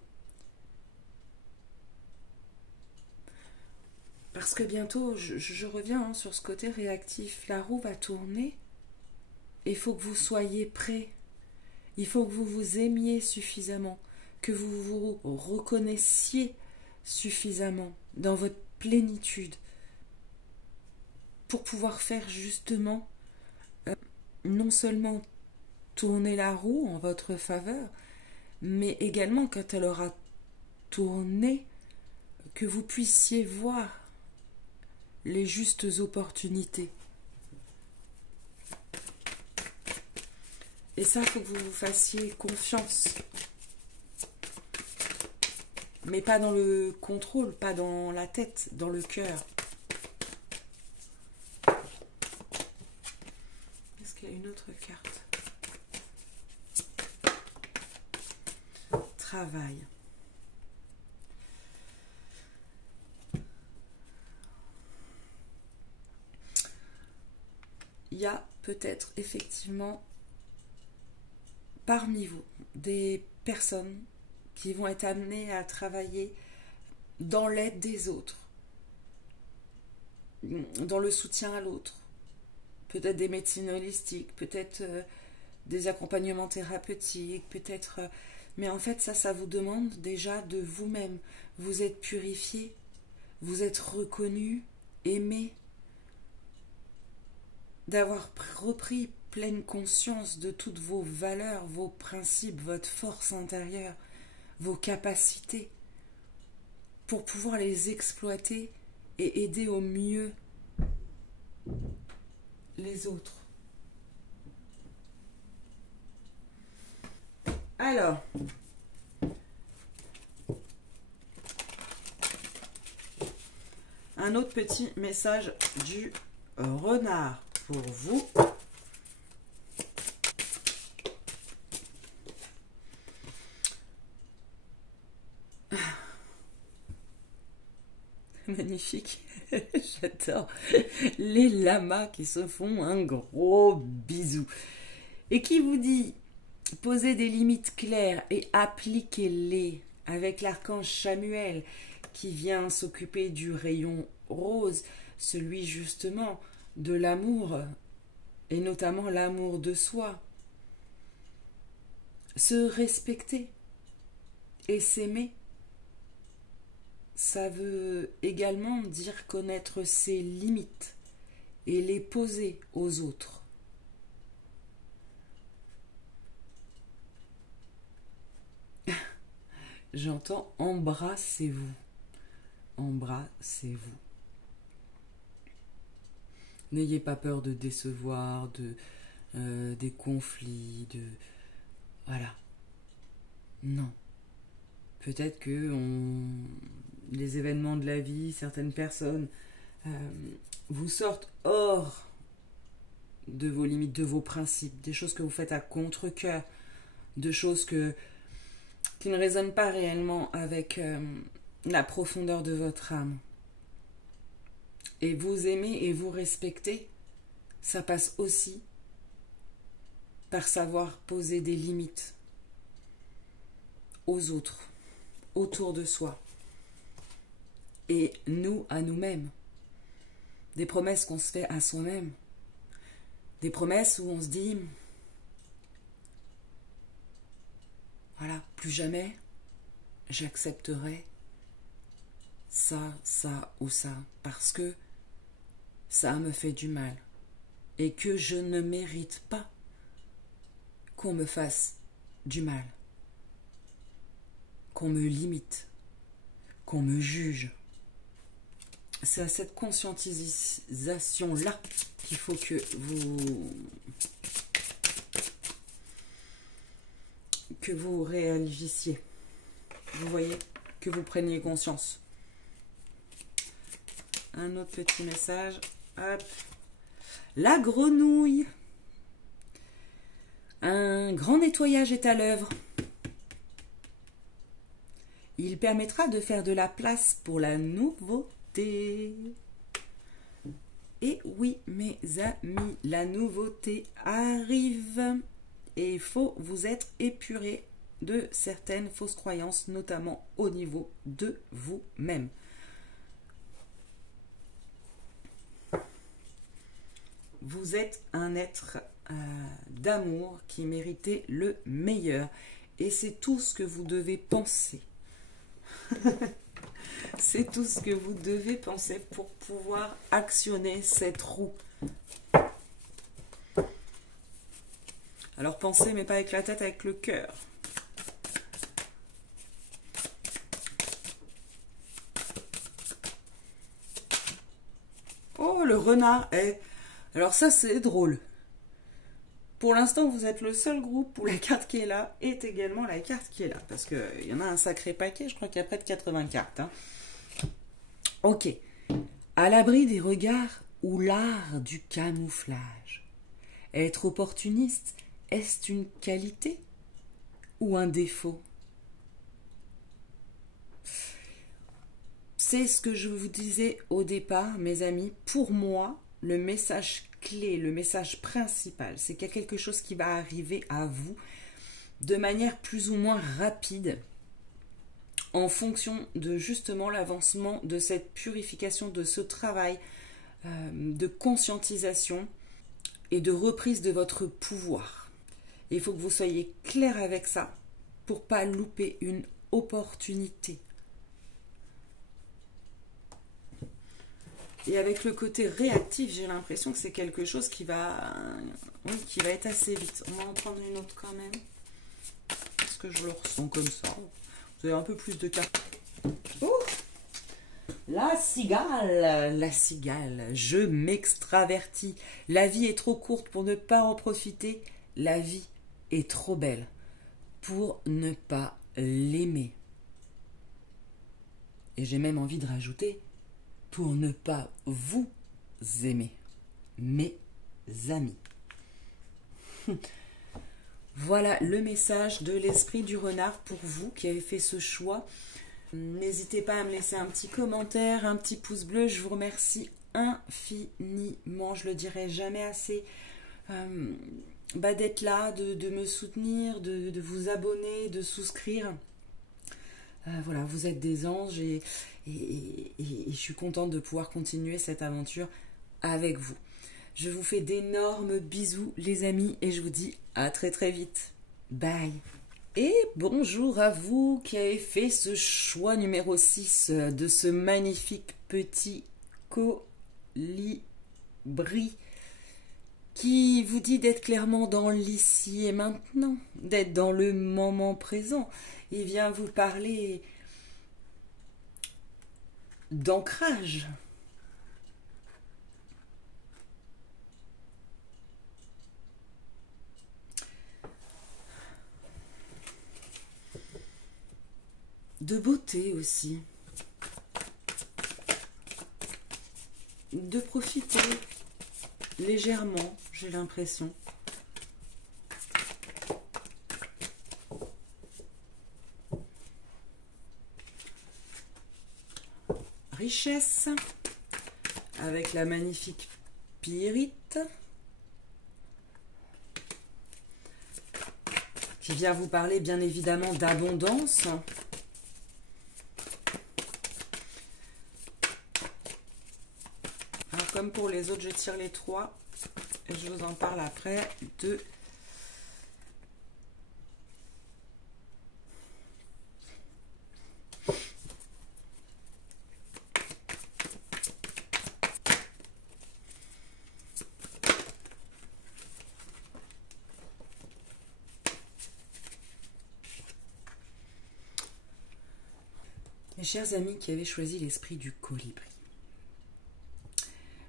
Parce que bientôt, je reviens sur ce côté réactif, la roue va tourner et il faut que vous soyez prêts. Il faut que vous vous aimiez suffisamment, que vous vous reconnaissiez suffisamment dans votre plénitude pour pouvoir faire justement non seulement tourner la roue en votre faveur, mais également quand elle aura tourné, que vous puissiez voir les justes opportunités. Et ça, il faut que vous vous fassiez confiance. Mais pas dans le contrôle, pas dans la tête, dans le cœur. Est-ce qu'il y a une autre carte? Travail. Il y a peut-être effectivement parmi vous des personnes qui vont être amenées à travailler dans l'aide des autres, dans le soutien à l'autre, peut-être des médecines holistiques, peut-être des accompagnements thérapeutiques, peut-être... mais en fait, ça vous demande déjà de vous-même. Vous êtes purifié vous êtes reconnu, aimé, d'avoir repris pleine conscience de toutes vos valeurs, vos principes, votre force intérieure, vos capacités, pour pouvoir les exploiter et aider au mieux les autres. Alors, un autre petit message du renard pour vous. Magnifique, j'adore les lamas qui se font un gros bisou et qui vous dit posez des limites claires et appliquez-les avec l'archange Chamuel qui vient s'occuper du rayon rose, celui justement de l'amour et notamment l'amour de soi. Se respecter et s'aimer, ça veut également dire connaître ses limites et les poser aux autres. J'entends embrassez-vous. Embrassez-vous. N'ayez pas peur de décevoir, des conflits, voilà. Non. Peut-être que les événements de la vie, certaines personnes vous sortent hors de vos limites, de vos principes, des choses que vous faites à contre-cœur, de choses qui ne résonnent pas réellement avec la profondeur de votre âme. Et vous aimer et vous respecter, ça passe aussi par savoir poser des limites aux autres, autour de soi. Et nous, à nous-mêmes. Des promesses qu'on se fait à soi-même. Des promesses où on se dit, voilà, plus jamais j'accepterai ça ou ça, parce que ça me fait du mal et que je ne mérite pas qu'on me fasse du mal, qu'on me limite, qu'on me juge. C'est à cette conscientisation-là qu'il faut que vous réagissiez. Vous voyez, que vous preniez conscience. Un autre petit message. Hop. La grenouille. Un grand nettoyage est à l'œuvre. Il permettra de faire de la place pour la nouveauté. Et oui, mes amis, la nouveauté arrive. Et il faut vous être épuré de certaines fausses croyances, notamment au niveau de vous-même. Vous êtes un être d'amour qui méritait le meilleur. Et c'est tout ce que vous devez penser. C'est tout ce que vous devez penser pour pouvoir actionner cette roue. Alors pensez, mais pas avec la tête, avec le cœur. Oh, le renard est... Alors ça, c'est drôle. Pour l'instant, vous êtes le seul groupe où la carte qui est là est également la carte qui est là. Parce qu'il y en a un sacré paquet, je crois qu'il y a près de 80 cartes. Hein. Ok. À l'abri des regards ou l'art du camouflage. Être opportuniste, est-ce une qualité ou un défaut? C'est ce que je vous disais au départ, mes amis. Pour moi, le message clé, le message principal, c'est qu'il y a quelque chose qui va arriver à vous de manière plus ou moins rapide en fonction de justement l'avancement de cette purification, de ce travail de conscientisation et de reprise de votre pouvoir. Et il faut que vous soyez clair avec ça pour pas louper une opportunité. Et avec le côté réactif, j'ai l'impression que c'est quelque chose qui va, oui, qui va être assez vite. On va en prendre une autre quand même. Parce que je le ressens comme ça. Vous avez un peu plus de cartes. Oh, la cigale. La cigale. Je m'extravertis. La vie est trop courte pour ne pas en profiter. La vie est trop belle pour ne pas l'aimer. Et j'ai même envie de rajouter, pour ne pas vous aimer, mes amis. Voilà le message de l'esprit du renard pour vous qui avez fait ce choix. N'hésitez pas à me laisser un petit commentaire, un petit pouce bleu. Je vous remercie infiniment, je le dirai jamais assez, d'être là, de me soutenir, de vous abonner, de souscrire. Voilà, vous êtes des anges et je suis contente de pouvoir continuer cette aventure avec vous. Je vous fais d'énormes bisous les amis et je vous dis à très très vite. Bye. Et bonjour à vous qui avez fait ce choix numéro 6 de ce magnifique petit colibri qui vous dit d'être clairement dans l'ici et maintenant, d'être dans le moment présent. Il vient vous parler d'ancrage. De beauté aussi. De profiter légèrement, j'ai l'impression. Richesse, avec la magnifique pyrite, qui vient vous parler bien évidemment d'abondance. Alors, comme pour les autres, je tire les 3 et je vous en parle après de mes chers amis qui avez choisi l'esprit du colibri.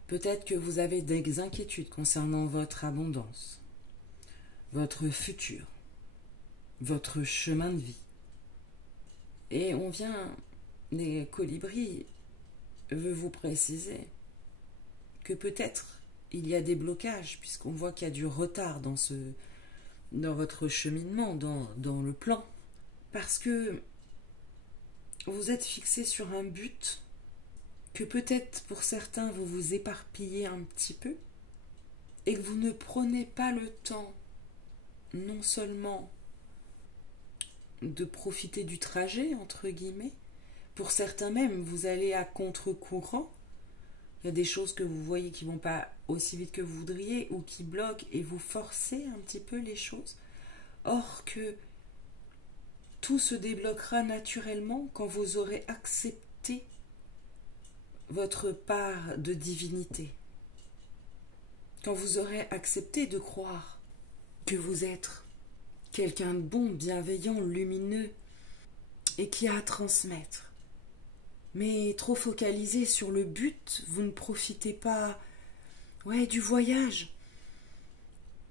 Peut-être que vous avez des inquiétudes concernant votre abondance, votre futur, votre chemin de vie. Et on vient, les colibris, veut vous préciser que peut-être il y a des blocages, puisqu'on voit qu'il y a du retard dans votre cheminement, dans le plan. Parce que vous êtes fixé sur un but que peut-être pour certains vous vous éparpillez un petit peu et que vous ne prenez pas le temps non seulement de profiter du trajet entre guillemets, pour certains même vous allez à contre-courant, il y a des choses que vous voyez qui ne vont pas aussi vite que vous voudriez ou qui bloquent et vous forcez un petit peu les choses, or que tout se débloquera naturellement quand vous aurez accepté votre part de divinité. Quand vous aurez accepté de croire que vous êtes quelqu'un de bon, bienveillant, lumineux et qui a à transmettre. Mais trop focalisé sur le but, vous ne profitez pas du voyage.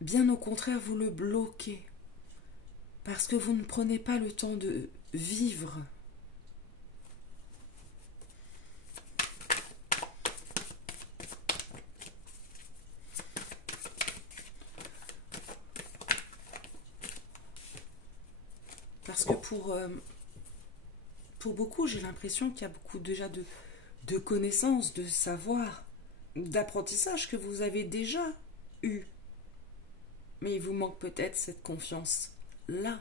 Bien au contraire, vous le bloquez. Parce que vous ne prenez pas le temps de vivre. Parce que pour beaucoup, j'ai l'impression qu'il y a beaucoup déjà de connaissances, de savoir, d'apprentissage que vous avez déjà eu. Mais il vous manque peut-être cette confiance-là.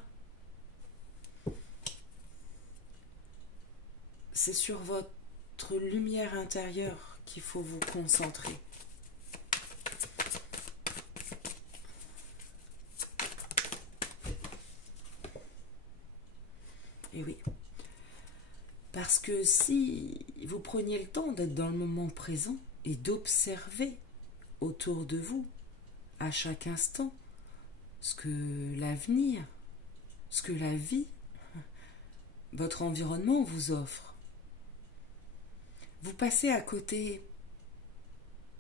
C'est sur votre lumière intérieure qu'il faut vous concentrer. Et oui. Parce que si vous preniez le temps d'être dans le moment présent et d'observer autour de vous, à chaque instant, ce que l'avenir, ce que la vie, votre environnement vous offre. Vous passez à côté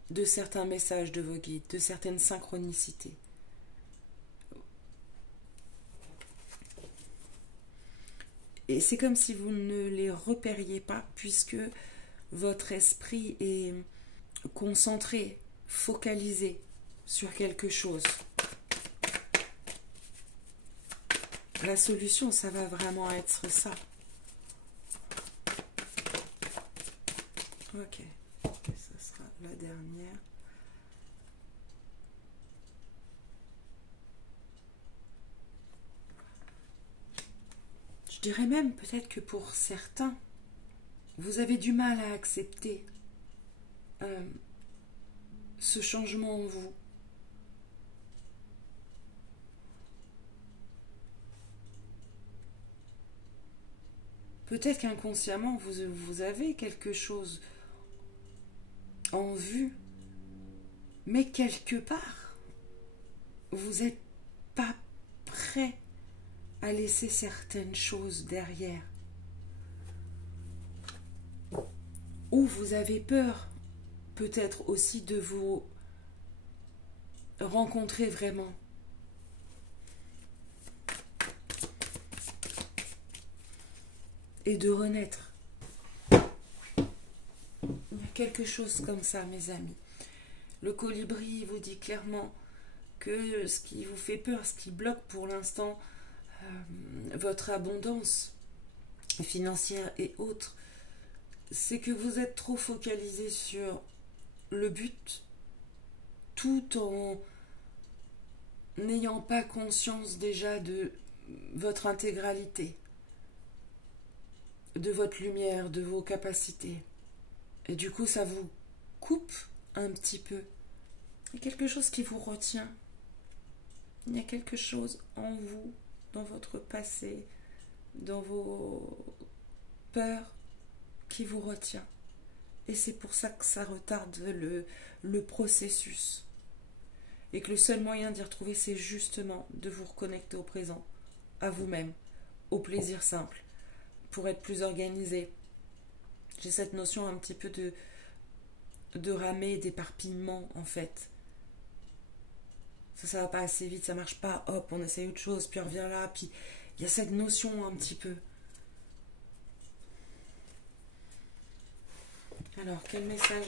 de certains messages de vos guides, de certaines synchronicités. Et c'est comme si vous ne les repériez pas, puisque votre esprit est concentré, focalisé sur quelque chose. La solution, ça va vraiment être ça. Ok, ça sera la dernière. Je dirais même peut-être que pour certains, vous avez du mal à accepter ce changement en vous. Peut-être qu'inconsciemment, vous avez quelque chose en vue, mais quelque part, vous n'êtes pas prêt à laisser certaines choses derrière. Ou vous avez peur, peut-être aussi, de vous rencontrer vraiment. Et de renaître. Il y a quelque chose comme ça, mes amis. Le colibri vous dit clairement que ce qui vous fait peur, ce qui bloque pour l'instant votre abondance financière et autres, c'est que vous êtes trop focalisé sur le but, tout en n'ayant pas conscience déjà de votre intégralité, de votre lumière, de vos capacités. Et du coup, ça vous coupe un petit peu. Il y a quelque chose qui vous retient. Il y a quelque chose en vous, dans votre passé, dans vos peurs, qui vous retient. Et c'est pour ça que ça retarde le processus. Et que le seul moyen d'y retrouver, c'est justement de vous reconnecter au présent, à vous-même, au plaisir simple, pour être plus organisé. J'ai cette notion un petit peu de ramer, d'éparpillement, en fait. Ça va pas assez vite, ça marche pas, hop, on essaye autre chose, puis on revient là, puis il y a cette notion un petit peu. Alors, quel message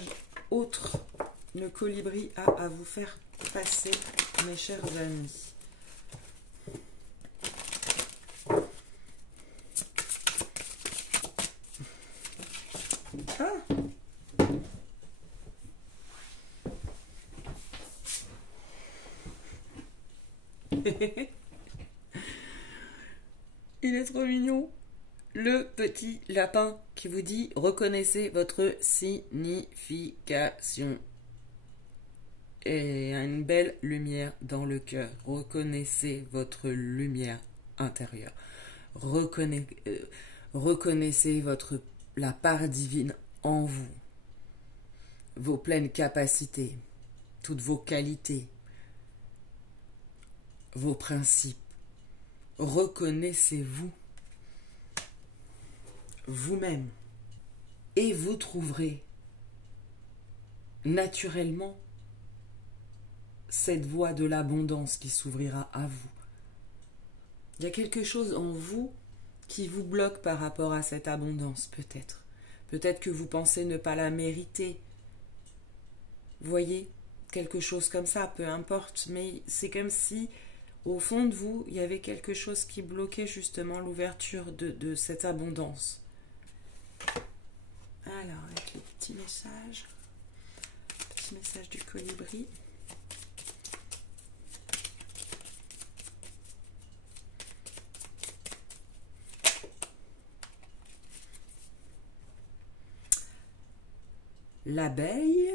autre le colibri a à vous faire passer, mes chers amis? Ah! Il est trop mignon. Le petit lapin qui vous dit: reconnaissez votre signification. Et une belle lumière dans le cœur. Reconnaissez votre lumière intérieure. Reconnaissez la part divine en vous. Vos pleines capacités, toutes vos qualités, vos principes. Reconnaissez-vous vous-même et vous trouverez naturellement cette voie de l'abondance qui s'ouvrira à vous. Il y a quelque chose en vous qui vous bloque par rapport à cette abondance, peut-être. Peut-être que vous pensez ne pas la mériter. Voyez, quelque chose comme ça, peu importe, mais c'est comme si, au fond de vous, il y avait quelque chose qui bloquait justement l'ouverture de cette abondance. Alors, avec le petit message du colibri. L'abeille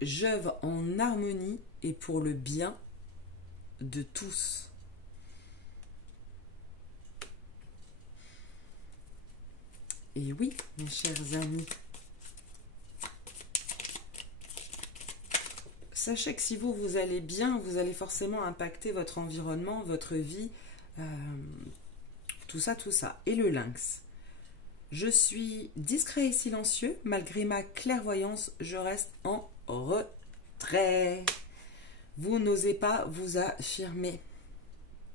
j'œuvre en harmonie et pour le bien de tous. Et oui, mes chers amis, sachez que si vous allez bien, vous allez forcément impacter votre environnement, votre vie, tout ça, tout ça. Et le lynx. Je suis discret et silencieux, malgré ma clairvoyance, je reste en retrait. Vous n'osez pas vous affirmer,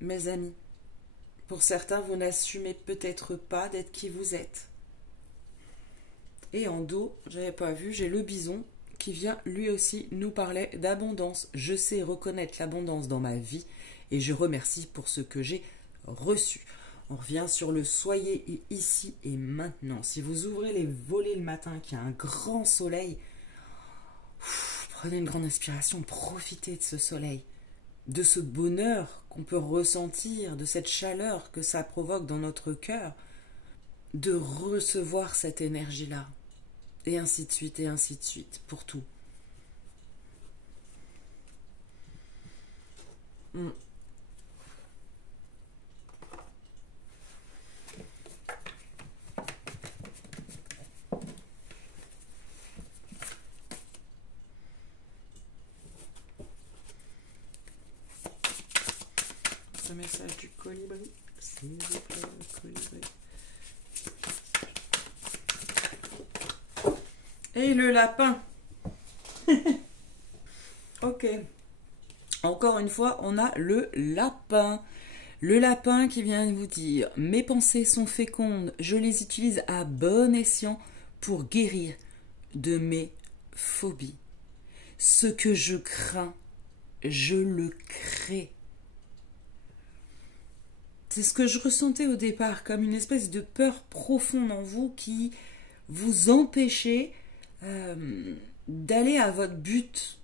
mes amis. Pour certains, vous n'assumez peut-être pas d'être qui vous êtes. Et en dos, j'avais pas vu, j'ai le bison qui vient lui aussi nous parler d'abondance. Je sais reconnaître l'abondance dans ma vie et je remercie pour ce que j'ai reçu. On revient sur le soyez ici et maintenant. Si vous ouvrez les volets le matin, qu'il y a un grand soleil, prenez une grande inspiration, profitez de ce soleil, de ce bonheur qu'on peut ressentir, de cette chaleur que ça provoque dans notre cœur, de recevoir cette énergie-là. Et ainsi de suite, pour tout. Ce message du colibri, s'il vous plaît, colibri. Et le lapin. Ok. Encore une fois, on a le lapin. Le lapin qui vient vous dire « Mes pensées sont fécondes, je les utilise à bon escient pour guérir de mes phobies. Ce que je crains, je le crée. » C'est ce que je ressentais au départ, comme une espèce de peur profonde en vous qui vous empêchait d'aller à votre but.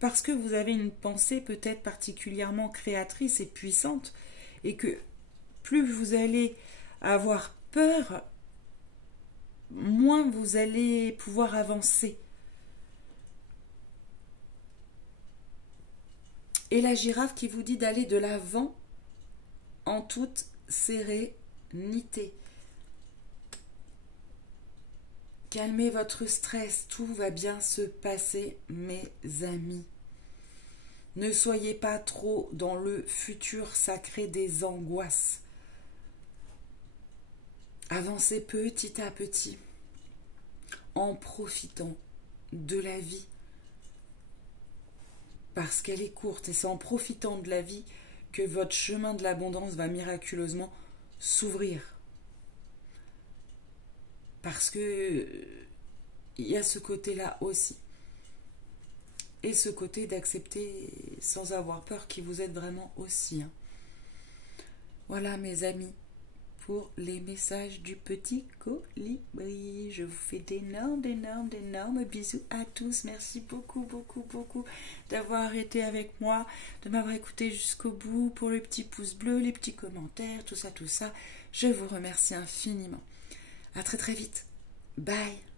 Parce que vous avez une pensée peut-être particulièrement créatrice et puissante, et que plus vous allez avoir peur, moins vous allez pouvoir avancer. Et la girafe qui vous dit d'aller de l'avant en toute sérénité. Calmez votre stress, tout va bien se passer, mes amis. Ne soyez pas trop dans le futur, ça crée des angoisses. Avancez petit à petit, en profitant de la vie. Parce qu'elle est courte, et c'est en profitant de la vie que votre chemin de l'abondance va miraculeusement s'ouvrir. Parce que il y a ce côté-là aussi. Et ce côté d'accepter sans avoir peur qui vous êtes vraiment aussi. Voilà mes amis, pour les messages du petit colibri. Je vous fais d'énormes bisous à tous. Merci beaucoup d'avoir été avec moi, de m'avoir écouté jusqu'au bout, pour le petit pouce bleu, les petits commentaires, tout ça. Je vous remercie infiniment. À très vite. Bye.